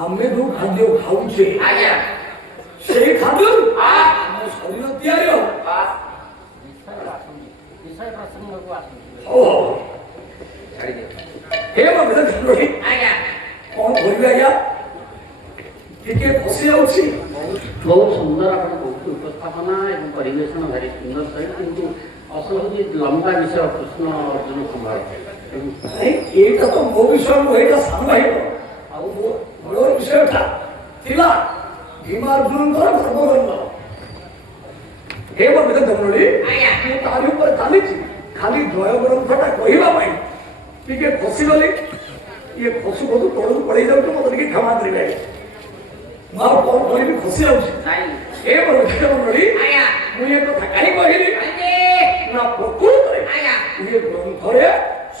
ଆମେ ଯୋଉ ଖାଦ୍ୟ ଖାଉଛେ ସେଇ ଖାଦ୍ୟରୁ ଆମ ଶରୀର ତିଆରି ହବ बहुत सुंदर आपण बहुत उपस्थापना एवं परिवेशन भारी सुंदर सही किंतु असल हूँ लंबा विषय कृष्ण अर्जुन संभाल एटा तो मो विषय एटा संभाल आउ मोर विषयटा थिला भीमार्जुन धर्मगंध हे बबित धमली ମୁଁ ତାରି ଉପରେ ଚାଲିଛି ଖାଲି ଜୟ ଗ୍ରନ୍ଥଟା କହିବା ପାଇଁ ଟିକେ ଖସି ଗଲି ଇଏ ଖସୁ ଖସୁ ତଳକୁ ପଳେଇ ଯାଉଛି ମୋତେ ଟିକେ କ୍ଷମା କରିବେ ମୁଁ ଆଉ କଣ କହିବି ଖସି ଯାଉଛି ଏ ବବିତ ମଣ୍ଡଳୀ ମୁଁ ଏ କଥା କାହିଁ କହିଲି ନା ପ୍ରକୃତରେ ଇଏ ଗ୍ରନ୍ଥରେ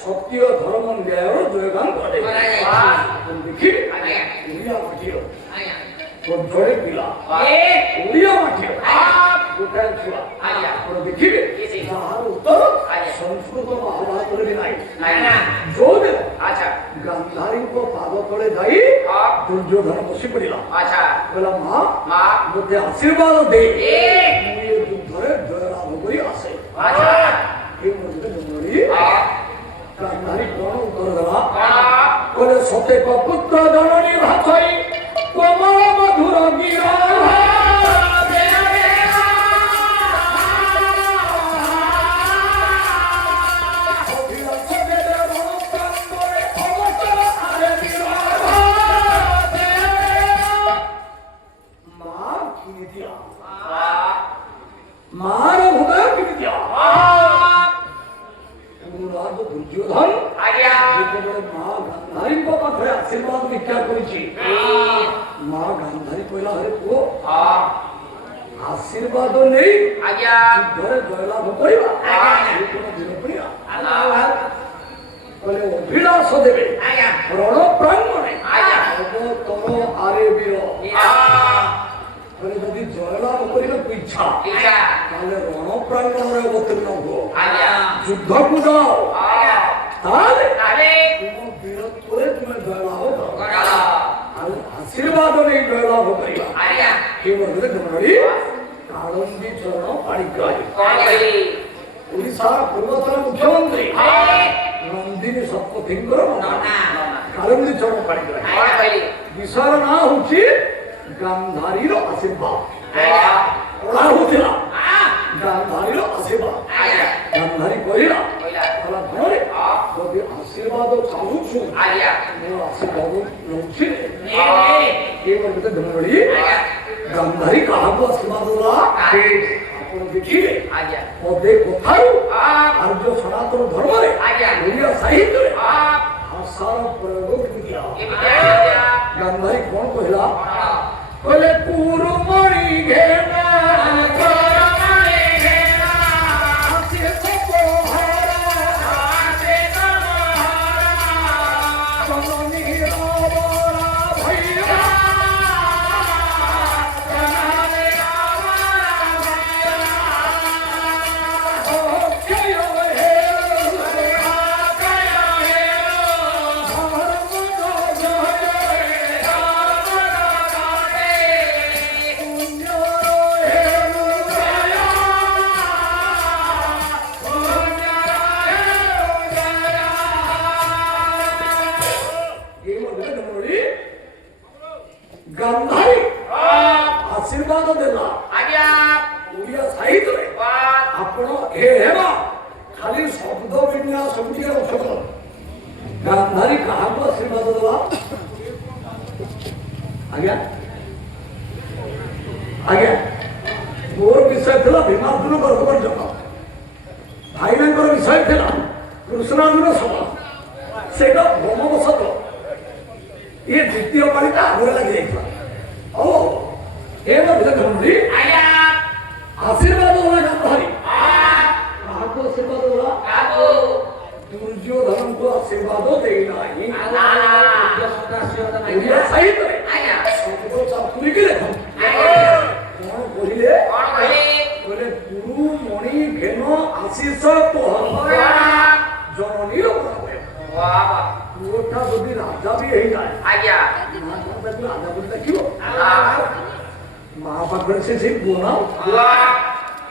ସତ୍ୟ ଧର୍ମ ନ୍ୟାୟର ଜୟଗାନ କରାଯାଇଛି ଦେଖିବି ଓଡ଼ିଆ ମାଟିର ଜଣେ ପିଲା ଓଡ଼ିଆ ମାଟିର गोटाए छुआ आपण देखिबे यार उत्तर संस्कृत महाभारत रे नाही जो दे अच्छा गांधारी को पाद तळे जाई दुर्योधन बसी पडिला अच्छा बोला मां मुझे आशीर्वाद दे मैं ये युद्धरे जय लाभ करी आसे अच्छा ये मुझे जमरी गांधारी कोन उत्तर देला बोले सते को पुत्र जननी भाषाई कोमल मधुर गिरा मार हृदय किती दिया राज दुर्योधन आज्ञा जेतेबेले मां गांधारी को पाखरे आशीर्वाद भिक्षा करिछि मां गांधारी कहला अरे पुओ आशीर्वाद नहीं आज्ञा युद्धरे जयलाभ करिबा आज्ञा कोन दिन पड़िया कहले अभिलाष देबे आज्ञा रण प्रांगणे आज्ञा तम आरे वीर যদি জয়লাভ করিবার ইচ্ছা তাহলে রণপ্রাঙ্গণে অবতীর্ণ হো যুদ্ধକୁ যাও তাহলে ତୁମ ବୀରତ୍ୱରେ ତୁମେ ଜୟଲାଭ କର ଆଉ ଆଶୀର୍ବାଦ ନେଇ ଜୟଲାଭ କରିବା ଏ ମଧ୍ୟରେ ଜଣେ କାଳନ୍ଦୀ ଚରଣ ପାଣିଗ୍ରାହୀ ଓଡ଼ିଶାର ପୂର୍ବତନ ମୁଖ୍ୟମନ୍ତ୍ରୀ ନନ୍ଦିନୀ ଶତପଥୀଙ୍କର କାଳନ୍ଦୀ ଚରଣ ପାଣିଗ୍ରାହୀ ବିଷୟର ନାଁ ହେଉଛି गांधारीर आशीर्वाद ओला होतिला गांधारीर आशीर्वाद गांधारी कहिला मला भरे যদি आशीर्वाद चालूछु आज्ञा मो आशीर्वाद लौछि ए बबित धमली गांधारी काहाको आशीर्वाद देला आपण देखिले आज्ञा पदे कथारु आर्य सनातन धर्म रे आज्ञा ओडिया साहित्य रे भाषार प्रयोग किया गांधारी कोन कहिला बोले पूर्वमणि घेना पूर्वमणि घेना आसे सपोहरा आसे नमहरा जननी रावरा भैया जननी रावरा भैया ओ जय हे हेमा खाली शब्द विन्यास समझिए उठो गांधारी कहाँ को आशीर्वाद देवा आज्ञा आज्ञा मोर विषय थिला भीमार्जुन गर्भवर जन्म भाईनांकर विषय थिला कृष्णार्जुन सभा सेटा ब्रह्मवशत ये द्वितीय पालिका आगे लगी जाइଥିଲା ओ एवं विधि आज्ञा आशीर्वाद होला गांधारी काको आशीर्वाद होला काको दुर्योधन को आशीर्वाद देना ही ना सही तो आज्ञा सबको चापुरी के देखो कौन कहले गुरु मणि घेन आशीष तोहर जननी वाह पुरोटा যদি রাজা भी হই যায় আজ্ঞা রাজা বলে দেখিও মা পাগল সে বোনা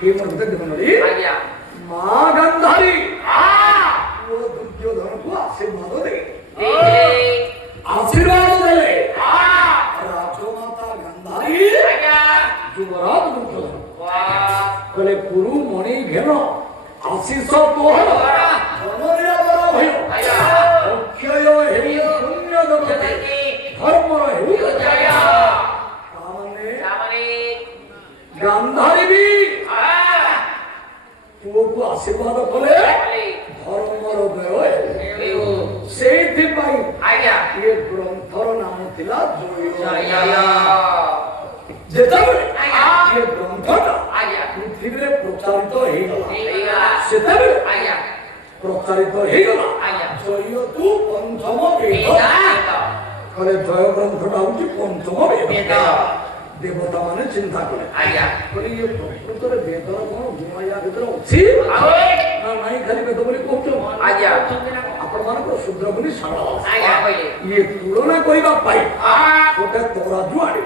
এই মধ্যে দেখুনরি আজ্ঞা মা গান্ধারী ও দুর্যোধন को आशीर्वाद दे आशीर्वाद देले राजमाता गांधारी आज्ञा যুবরাজ দুর্যোধন कहले गुरु मणि घेन आशीष तोहर जननी बड़ भयो अक्षय हे पुण्य दबते धर्म हे जय कामने गांधारी भी पुओ को आशीर्वाद कले धर्मर जय सेथि पाई आज्ञा ये ग्रंथर नाम थिला जय जेतबे ये ग्रंथटा आज्ञा पृथ्वी रे प्रचारित हे गला सेतबे आज्ञा प्रचारित हे गला जय तू पंचम वेद कहले जय ग्रंथटा होची पंचम वेद देवता माने चिंता करे आज्ञा कहले ये प्रकृत रे वेदर कोन गुमाया भीतर अछि ना नाही खाली वेद बोली कहतो आज्ञा आपण मानको शुद्र बोली सारा आज्ञा कहले ये तुलना करिबा पाई गोटे तोरा जुआडी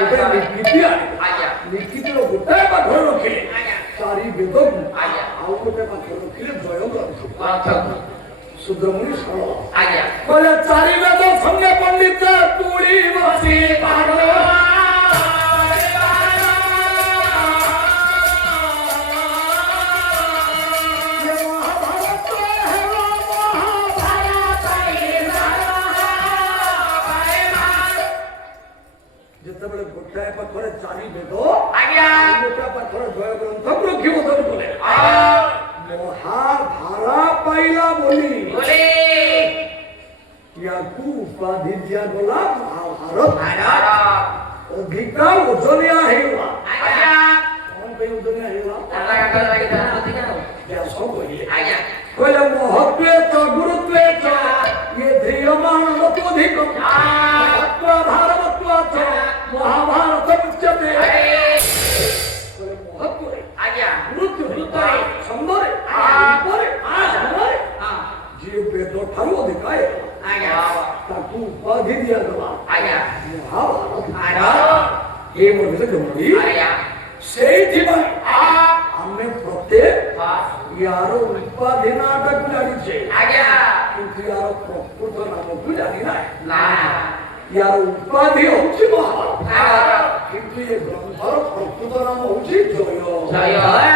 गोटे लिखिति आज्ञा लिखिति रो गोटे पाखर रखिले चारि वेद आज्ञा आ गोटे पाखर रखिले जय ग्रंथ शुद्रमुनि सारा आज्ञा कहले चारि वेद संगे पंडित तुड़ी बसी पारो যেতবেলে গোটায় পাখরে চারি বেদ আজ্ঞা গোটা পাখরে জয় গ্রন্থ রক্ষি বদল বলে মহাভারা পাইলা বলি ইয়াকু উপাধি দিয়া গলা মহাভারত অধিকা ওজনিয়া হেলা আজ্ঞা কোন পে ওজনিয়া হেলা টাকা লাগা অধিকা ব্যাস কইলে আজ্ঞা কইলে মহত্বে তো গুরুত্বে তো ये ध्येयमान लोकोधिक महत्व भारवत्व च महाभारत उच्यते बोले महत्व आज्ञा गुरुत्व संदरे ऊपर संदरे जे वेद ठारू अधिकाय आज्ञा ताकू उपाधि दिया गला आज्ञा महाभारत ये मोर गमडी आज्ञा सेठी भाई हमने प्रत्येक यारो उपाधि नाटक जानी छे आज्ञा কিন্তু यार প্রকৃত নাম কি জানি না यार উপাধি হচ্ছে মহাভারত কিন্তু এই গ্রন্থর প্রকৃত নাম হচ্ছে জয় জয়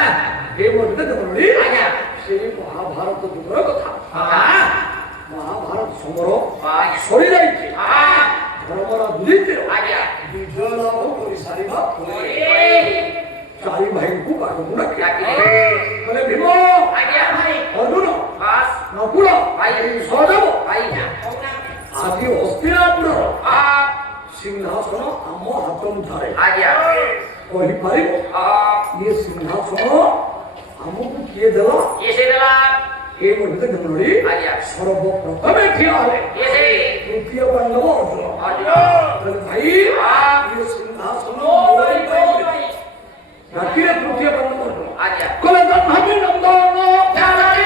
এই মধ্যে দেখুনলি আজ্ঞা সেই মহাভারত যুগর কথা মহাভারত সমর সরি যাইছে ধর্মরা দুলিতে আজ্ঞা বিজয় লাভ করে সারিবা পরে চারি ভাইଙ୍କୁ বাঘକୁ ডাকিলে বলে ভীম আজ্ঞা ভাই অর্জুন বাস নকুল ভাই সহদেব ভাই আদি হস্তিনাপুর সিংহাসন ଆମ ହାତ ମୁଠାରେ ଆଜ୍ଞା କହିପାରିବ ଇଏ ସିଂହାସନ ଆମକୁ କିଏ ଦେଲା କିଏ ସେ ଦେଲା ଏ ମଧ୍ୟରେ ଗମନଳି ଆଜ୍ଞା ସର୍ବପ୍ରଥମେ ଠିଆ ହେଲେ କିଏ ସେ ତୃତୀୟ ପାଣ୍ଡବ ଅର୍ଜୁନ ଭାଇ ଇଏ ସିଂହାସନ ମୋରି ପାଇଁ ডাকিলে তৃতীয় পাণ্ডব অর্জুন আজ্ঞা কলে জন্মাবি নন্দন জানাবি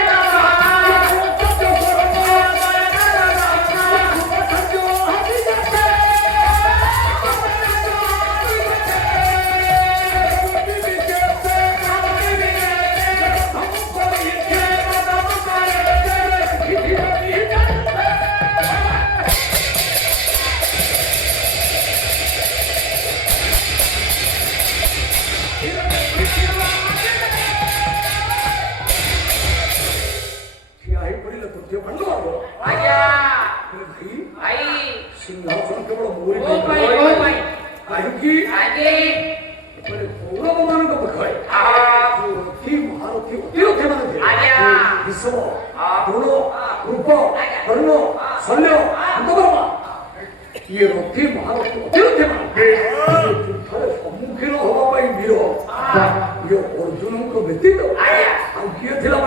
ବିଷମ ଦ୍ରୋଣ ରୂପ କର୍ଣ୍ଣ ଶଲ୍ୟ ଅନ୍ତକର୍ମା ଇଏ ରଥି ମହାରଥୀ ଅତିରଥୀ ଯୁଦ୍ଧରେ ସମ୍ମୁଖୀନ ହବା ପାଇଁ ବୀର ଇଏ ଅର୍ଜୁନଙ୍କ ବ୍ୟତୀତ ଆଉ କିଏ ଥିଲା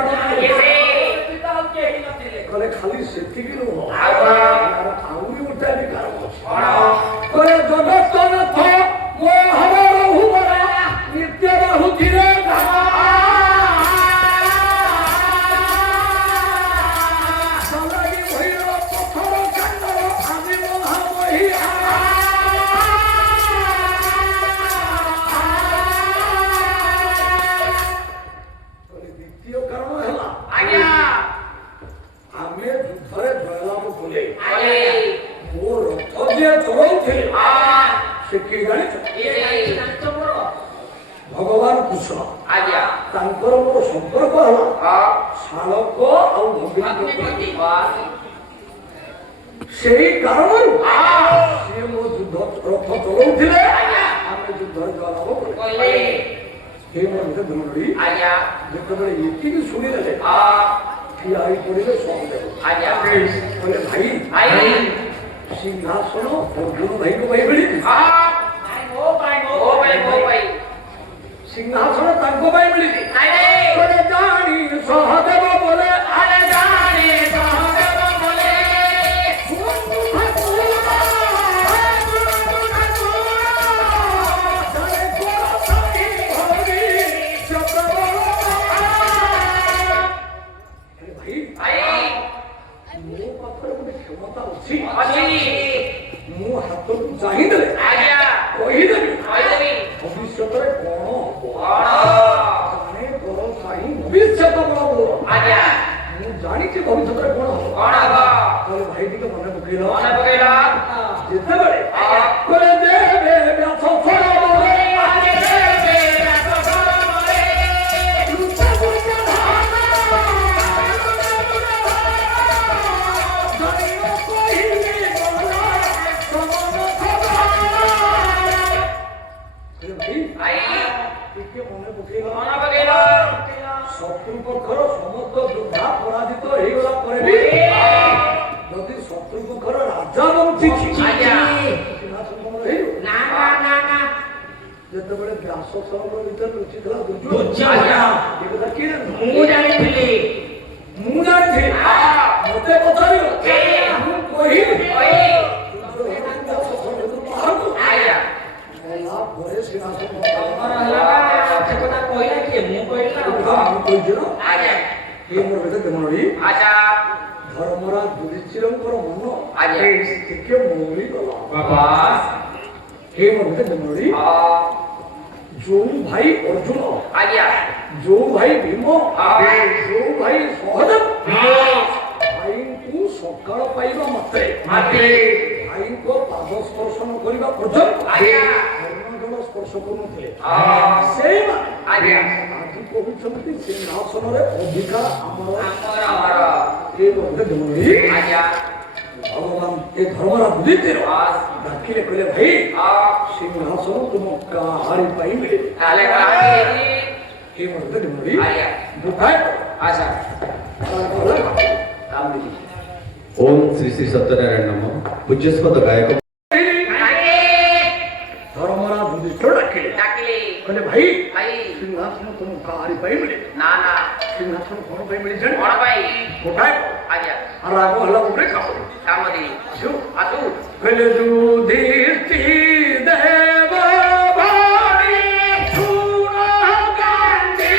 କଲେ ଖାଲି ସେତିକି ନୁହଁ ଆହୁରି ଗୋଟେ ବି କାରଣ ଅଛି କଲେ ଜଗତନାଥ ମୋ ହର ରହୁବରା ନିତ୍ୟ ରହୁଥିରେ ଭଗବାନ କୃଷ୍ଣ ତାଙ୍କର ମୋର ସମ୍ପର୍କ ହେଲା ଶାଳକ ଆଉ ସେଇ କାରଣରୁ ସିଏ ମୋ ଯୁଦ୍ଧ ରଥ ଚଳଉଥିଲେ ଆମେ ଯୁଦ୍ଧରେ ଜୟଲାଭ କଲେ ଯେତେବେଳେ ଏତିକି ଶୁଣିଦେଲେ ଠିଆ ହେଇ ପଡ଼ିଲେ ସହଦେବ କହିଲେ ଭାଇ ସିଂହାସନ ଅର୍ଜୁନ ଭାଇଙ୍କ ପାଇଁ ମିଳିଛି ସିଂହାସନ ତାଙ୍କ ପାଇଁ ମିଳିଛି ଜାଣି ସହଦେବ ବୋଲେ ମୁଁ ହାତକୁ ଚାହିଁଦେଲେ କହିଦେବି ଭବିଷ୍ୟତରେ କଣ ହବ ଜାଣେ ତୋର ଚାହିଁ ଭବିଷ୍ୟତ କଣ ହବ ମୁଁ ଜାଣିଛି ଭବିଷ୍ୟତରେ କଣ ହବ କହିଲେ ଭାଇ ଟିକେ ମନେ ପକେଇଲ ଯେତେବେଳେ କହିଲେ ଦେବେ ବ୍ୟାସ ସରୋବରେ শত্রু পক্ষর সমস্ত যোদ্ধা পরাজিত হয়ে গলা পরে भी যদি শত্রু পক্ষর রাজা বঞ্চিছি যেତେବେଳେ ବ୍ୟାସ ସରୋବର ଭିତରେ ଲୁଚିଥିଲା ମୁଁ ଜାଣିଥିଲି ମତେ ପଚାରିବ ମୁଁ କହିଲି ପରେ ସିଂହାସନ ଧର୍ମରାଜ ଯୁଧିଷ୍ଠିରଙ୍କର ମନ ଟିକେ ମଉଳି ଗଲା ଯୋଉ ଭାଇ ଅର୍ଜୁନ ଯୋଉ ଭାଇ ଭୀମ ଯୋଉ ଭାଇ ସହଦେବ ଭାଇଙ୍କୁ ସକାଳ ପାଇବା ମାତ୍ରେ ଭାଇଙ୍କ ପାଦ ସ୍ପର୍ଶନ କରିବା ପର୍ଯ୍ୟନ୍ତ ସ୍ପର୍ଶ କରୁନଥିଲେ ସେଇମାନେ ଆଜି କହୁଛନ୍ତି ସିଂହାସନରେ ଅଧିକାର ଆମର ଭଗବାନ ଏ ଧର୍ମରାଜ ଯୁଧିଷ୍ଠିର ଡାକିଲେ କହିଲେ ଭାଇ ସିଂହାସନ ତୁମ କାହାରି ପାଇଁ ମିଳିବ ओम श्री श्री सत्यनारायण नमः पूज्यस्पद गायक धर्मराज युधिष्ठिर डाकिले कहले भाई सिंहासन तुम काहारी पाई मिले ना सिंहासन कोन पाई मिले जण कोन पाई कोठाय राग हल्ला उपरे कामदी आसु कहले युधिष्ठिर देव भारी सुना गांधी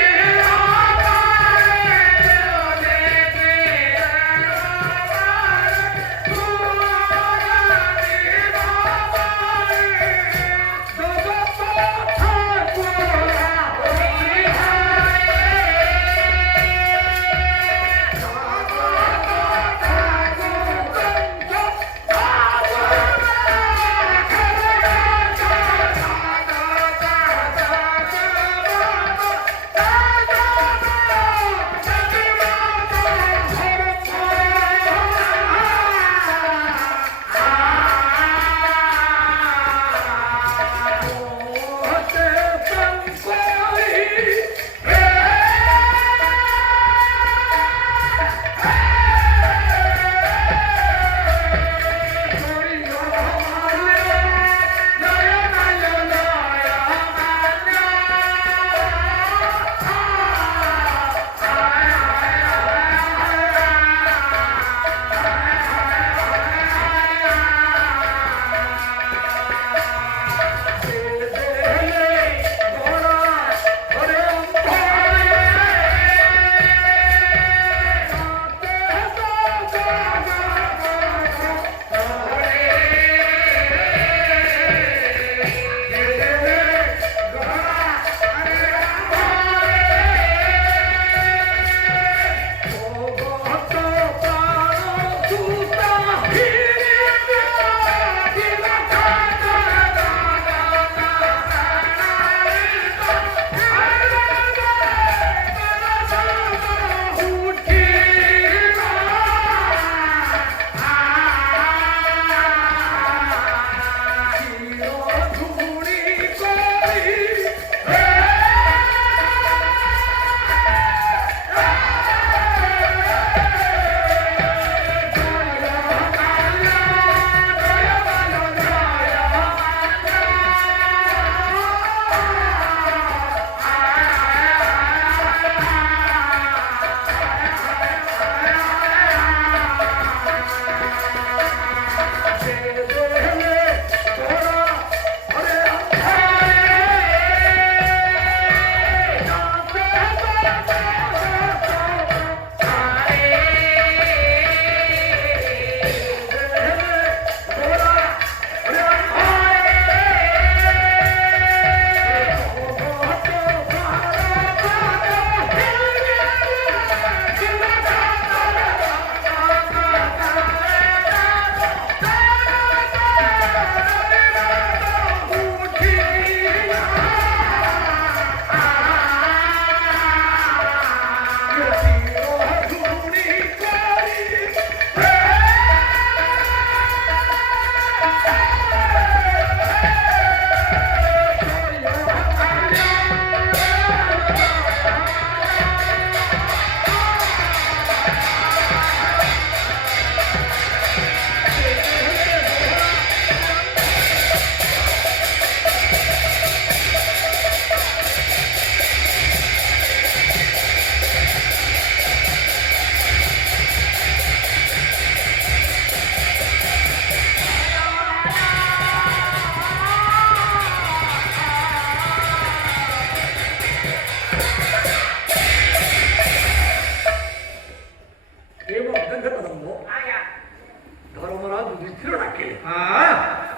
ମନ୍ତ୍ରୀ ଡାକିଲେ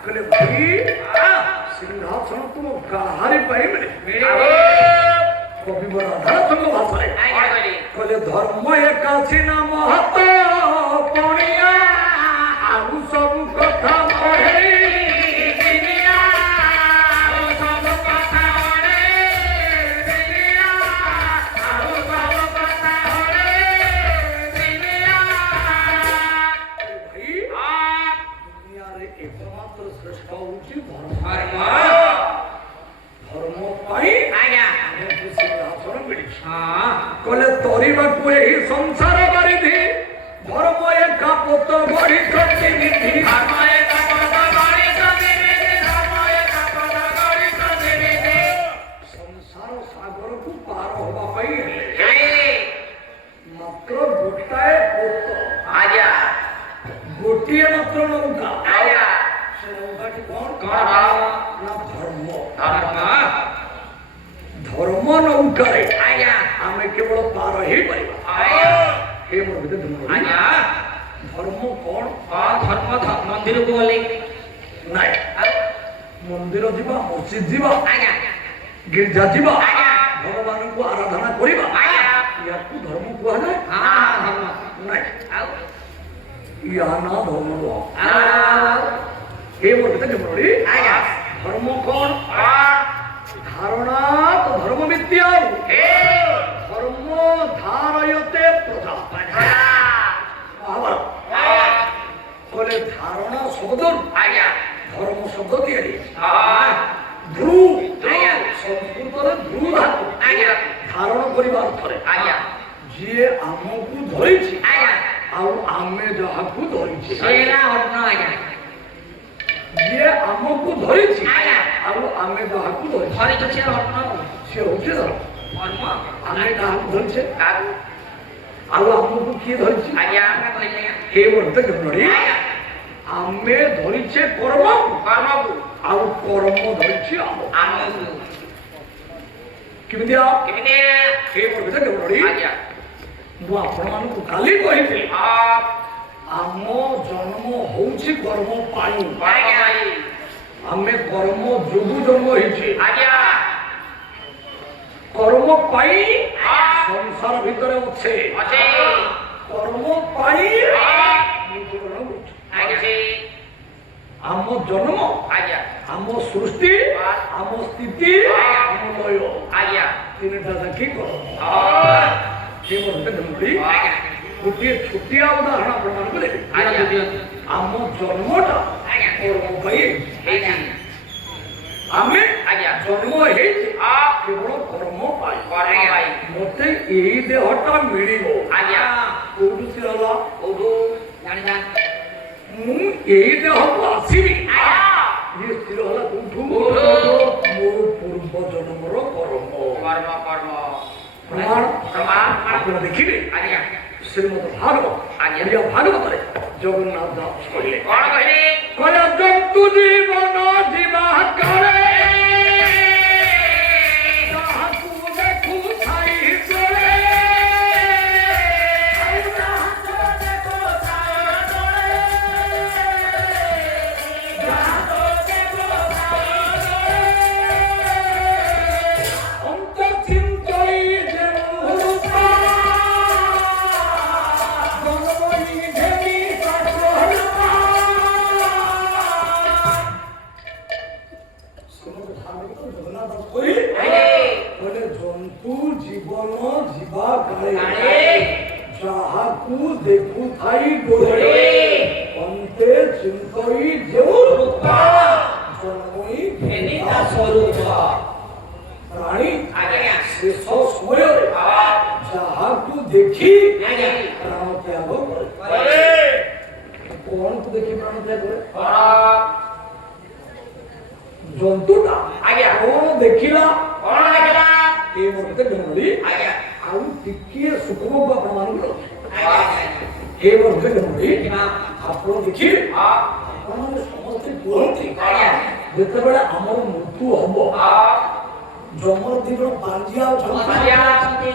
କହିଲେ ଭାଇ ସିଂହାସନ ତୁମ କାହାରି ପାଇଁ ମିଳେ କବିବର ରାଧାଚନ୍ଦ୍ର ଭାଷାରେ କହିଲେ ଧର୍ମ ଏକାଛି ନା ମହତ ପଣିଆ ଆଉ ସବୁ କଥା ପଢ଼େଇ কলে তরিবাকু এই সংসার বারিধি ধর্ম একা পত বড়ি প্রতিনিধি সংসার সাগরকু পার হওয়া পাই মাত্র গোটাଏ পୋତ ଗୋଟିଏ ମାତ୍ର ନୌକା ସେ ନୌକାଟି କଣ ନା ଧର୍ମ ଧର୍ମ ନୌକାରେ ଆମେ କେବଳ ପାର ହେଇପାରିବା ଧର୍ମ କଣ ମନ୍ଦିରକୁ ଗଲେ ନାଇଁ ମନ୍ଦିର ଯିବା ମସଜିଦ ଯିବା ଗିର୍ଜା ଯିବା ଭଗବାନଙ୍କୁ ଆରାଧନା କରିବା ୟାକୁ ଧର୍ମ କୁହାଯାଏ ନାଇଁ ୟା ନା ଧର୍ମ ନୁହଁ ଧର୍ମ କଣ ধারণা তো ধর্ম বিদ্যা ধর্ম ধারয়তে প্রজা বলে ধারণা শব্দ ধর্ম শব্দ তৈরি ধ্রু সংস্কৃতরে ধ্রু ধাতু ধারণ করিবা অর্থরে যিয়ে আমকু ধরিছি ଆଉ ଆମେ ଯାହାକୁ ଧରିଛେ ଯିଏ ଆମକୁ ଧରିଛି ଆଉ ଆମେ ଯାହାକୁ ଧରିଛେ ସେ ହଉଛି ଧର୍ମ ଆମେ କାହାକୁ ଧରିଛେ ଆଉ ଆମକୁ କିଏ ଧରିଛି ଏ ବର୍ତ୍ତ କେମିତି ଆମେ ଧରିଛେ କର୍ମକୁ ଆଉ କର୍ମ ଧରିଛି ଆମକୁ କେମିତି ଏ ବର୍ତ୍ତ କେମିତି ମୁଁ ଆପଣମାନଙ୍କୁ କାଲି କହିଥିଲି ଆମ ଜନ୍ମ ହଉଛି କର୍ମ ପାଇଁ ଆମେ କର୍ମ ଯୋଗୁ ଜନ୍ମ ହେଇଛେ କର୍ମ ପାଇଁ ସଂସାର ଭିତରେ ଅଛେ କର୍ମ ପାଇଁ ଆମ ଜନ୍ମ ଆମ ସୃଷ୍ଟି ଆମ ସ୍ଥିତି ଆମ ଲୟ ତିନିଟା ଯାକି ଗୋଟିଏ ଛୋଟିଆ ଉଦାହରଣ ଆପଣମାନଙ୍କୁ ଦେବି ଆମ ଜନ୍ମଟା କର୍ମ ପାଇଁ ଆମେ ଜନ୍ମ ହେଇଛି କେବଳ କର୍ମ ପାଇଁ ମତେ ଏଇ ଦେହଟା ମିଳିବ କୋଉଠୁ ସ୍ଥିର ହେଲା ମୁଁ ଏଇ ଦେହକୁ ଆସିବି ଇଏ ସ୍ଥିର ହେଲା କୋଉଠୁ ମୋ ପୂର୍ବ ଜନ୍ମର କର୍ମ ପ୍ରମାଣ ଆପଣ ଦେଖିବେ ଶ୍ରୀମଦ ଭାଗବତ ଭାଗବତରେ ଜଗନ୍ନାଥ ଦାସ କହିଲେ ଜନ୍ତୁ ଜୀବନ ଯିବା କାଳେ ତାହାକୁ ଦେଖୁ ଛାଇ ତଳେ ଯାହାକୁ ଦେଖୁଥାଇ ଗୋରେ ଅନ୍ତେ ଚିନ୍ତଇ ଯେଉଁ ଜନ୍ମଇ ଭେନିତା ସ୍ୱରୂପ ପ୍ରାଣୀ ଶେଷ ସମୟରେ ଯାହାକୁ ଦେଖି ପ୍ରାଣ ତ୍ୟାଗ କରେ କଣକୁ ଦେଖି ପ୍ରାଣ ତ୍ୟାଗ କରେ ଜନ୍ତୁଟା କଣ ଦେଖିଲା ଏ ମତେ ଗଣଳି ଆଉ ଟିକିଏ ସୁଖଭୋଗ ଆପଣମାନଙ୍କୁ ଏ ମଧ୍ୟ ଗଣଳି ଆପଣ ଦେଖିବେ ଆପଣମାନେ ସମସ୍ତେ କୁହନ୍ତି ଯେତେବେଳେ ଆମର ମୃତ୍ୟୁ ହବ ଜମର ଦି ଜଣ ବାଞ୍ଜିଆ ଅଛନ୍ତି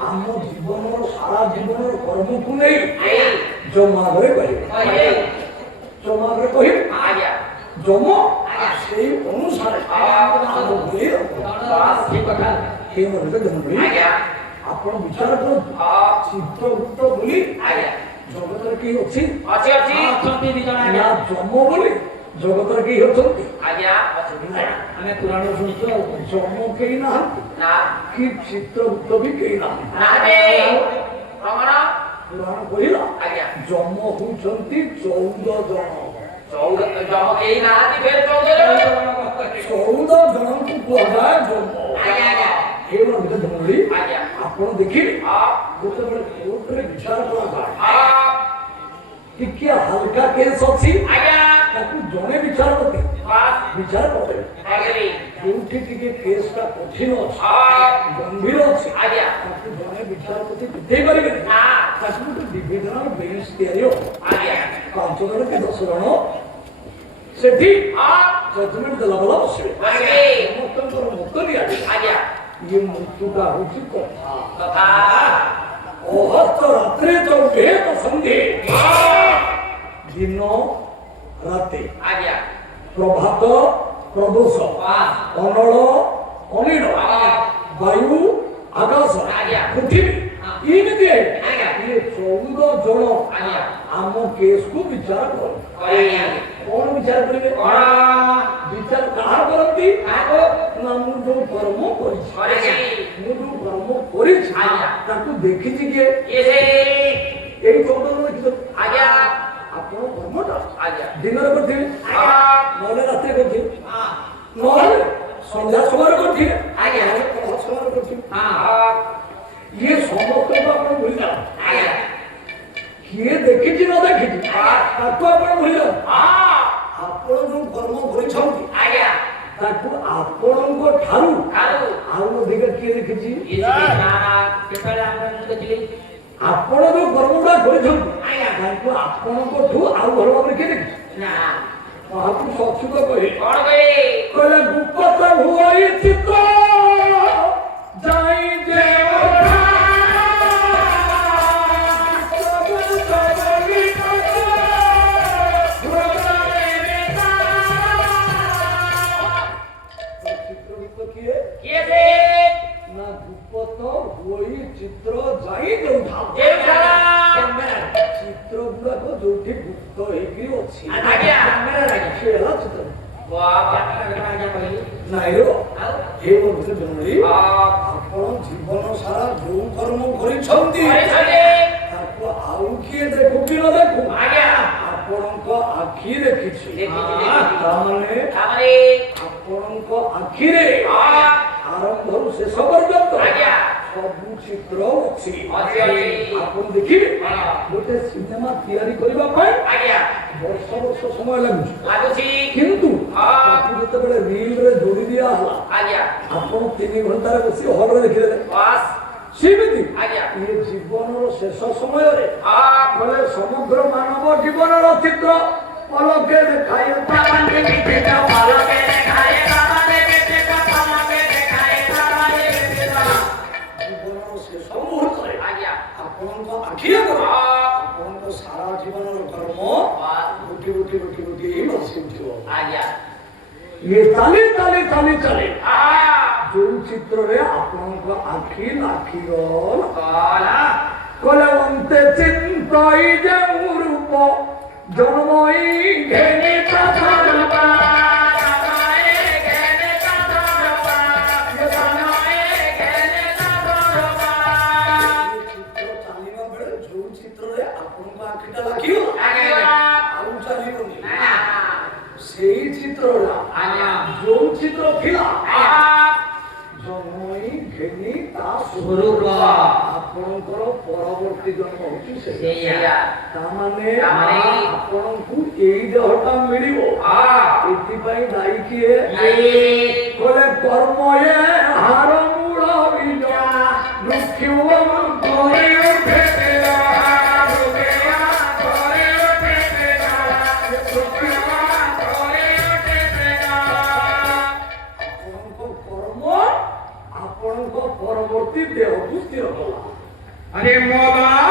ଆମ ଜୀବନର সারা জীবনের কর্মକୁ ନେଇ জমাগরে কহিবে জমাগরে কহিবে জম সেই অনুসারে ଆପଣ ବିଚାର କରନ୍ତୁ ଚିତ୍ରଗୁପ୍ତ ବୋଲି ଜଗତରେ କେହି ଅଛି ନା ଯମ ବୋଲି ଜଗତରେ କେହି ଅଛନ୍ତି ଆମେ ପୁରାଣ ଶୁଣିଛୁ ଯମ କେହି ନାହାନ୍ତି କି ଚିତ୍ରଗୁପ୍ତ ବି କେହି ନାହାନ୍ତି ପୁରାଣ କହିଲା ଯମ ହଉଛନ୍ତି 14 ଜଣ 14 ଜଣଙ୍କୁ କୁହାଯାଏ ଯମ ଆପଣ ଦେଖିବେ ଯେତେବେଳେ କୋର୍ଟରେ ବିଚାର କରାଯାଏ ଟିକେ ହାଲକା କେସ୍ ଅଛି ତାକୁ ଜଣେ ବିଚାରପତି ବିଚାର କରିଦେବେ ଯୋଉଠି ଟିକେ କେସ୍ ଟା କଠିନ ଅଛି ଗମ୍ଭୀର ଅଛି ତାକୁ ଜଣେ ବିଚାରପତି ବୁଝେଇ ପାରିବେନି ତାକୁ ଗୋଟେ ଡିଭିଜନାଲ ବେଞ୍ଚ ତିଆରି ହବ 5 ଜଣ କି 10 ଜଣ ସେଠି ଜଜମେଣ୍ଟ ଦେଲା ବେଲା ବସିବେ ସମସ୍ତଙ୍କର ମତ ଦିଆଯିବ ये मृत्युटा होची कथा अहत रात्रि तो भेद संधि दिन राति प्रभात प्रदोष अनल अनिल वायु आकाश पृथ्वी इनके ये 14 जन आम केस को विचार कर कौन विचार करेंगे विचार कहाँ करती ना मु जो कर्म करिछि ताकू देखिछि के एई 14 जन किछ आपण कर्मटा दिन रे करथिबे नले रात्रि करथिबे नले संध्या समय करथिबे समय करथिबे ये समस्त आपण भूल जा किए देखिछि न देखिछि ताकू आपण भूल जा आपण जो कर्म करिछंती ताकू आपणको ठारू आउ अधिक किए देखिछि आपण जो कर्मटा करिछंती ताकू आपणको ठू आउ घर भाबरे किए देखिछि महापुरुष अच्युत कहे कहले गुप्त हुई चित्त जाई देवता चित्र जाई देउठा चित्र गुड़ाक जो गुप्त होगी अच्छी चित्र नाई आपण जीवन सारा जो कर्म करिछंती आउ किए देखु कि न देखु आपणक आखि देखिछि आपणक आखि रे आरंभ शेष पर्यंत सबु चित्र अछि आपण देखिबे गोटे सिनेमा तैयारी करबा पय वर्ष वर्ष समय लागुछि किंतु ताकू जते बेले रील रे जोड़ी दिया हला आपण 3 घंटा रे बसी हॉल रे देखिले बस सेमिति ये जीवन रो शेष समय रे बोले समग्र मानव जीवन रो चित्र पलके देखाय पावने बितेता पलके देखाय पावने बितेता पलके देखाय पावने बितेता जीवन रो शेष मुहूर्त रे आपनको आखिया करो आपनको सारा जीवन रो कर्म गुटी गुटी गुटी गुटी बसी उठियो ये चाली चाली चाली चले जो चित्र रे आपनको आखि लाखिरो कलवंते चिंताई जे रूप जन्मई घेने तथारूपा जन्मई घेने तथारूपा जन्मई घेने तथारूपा चित्र चालिबा बेले जो चित्र रे आपनको आखिटा लाखियो आउ चालिबोनी सेही चित्र जो चित्र थिला जन्मई घेनी ता स्वरूप आपनकर परवर्ती जन्म होची सेया ता माने आपनकु एई देहटा मिलिबो एति पई दाई किए कोले कर्मये हार मूल विजा दुखिवम करे उठे तेरा रुगया करे उठे तेरा दुखिवा करे उठे तेरा आपनको कर्म आपनको परवर्ती देह को स्थिर कला अरे मौला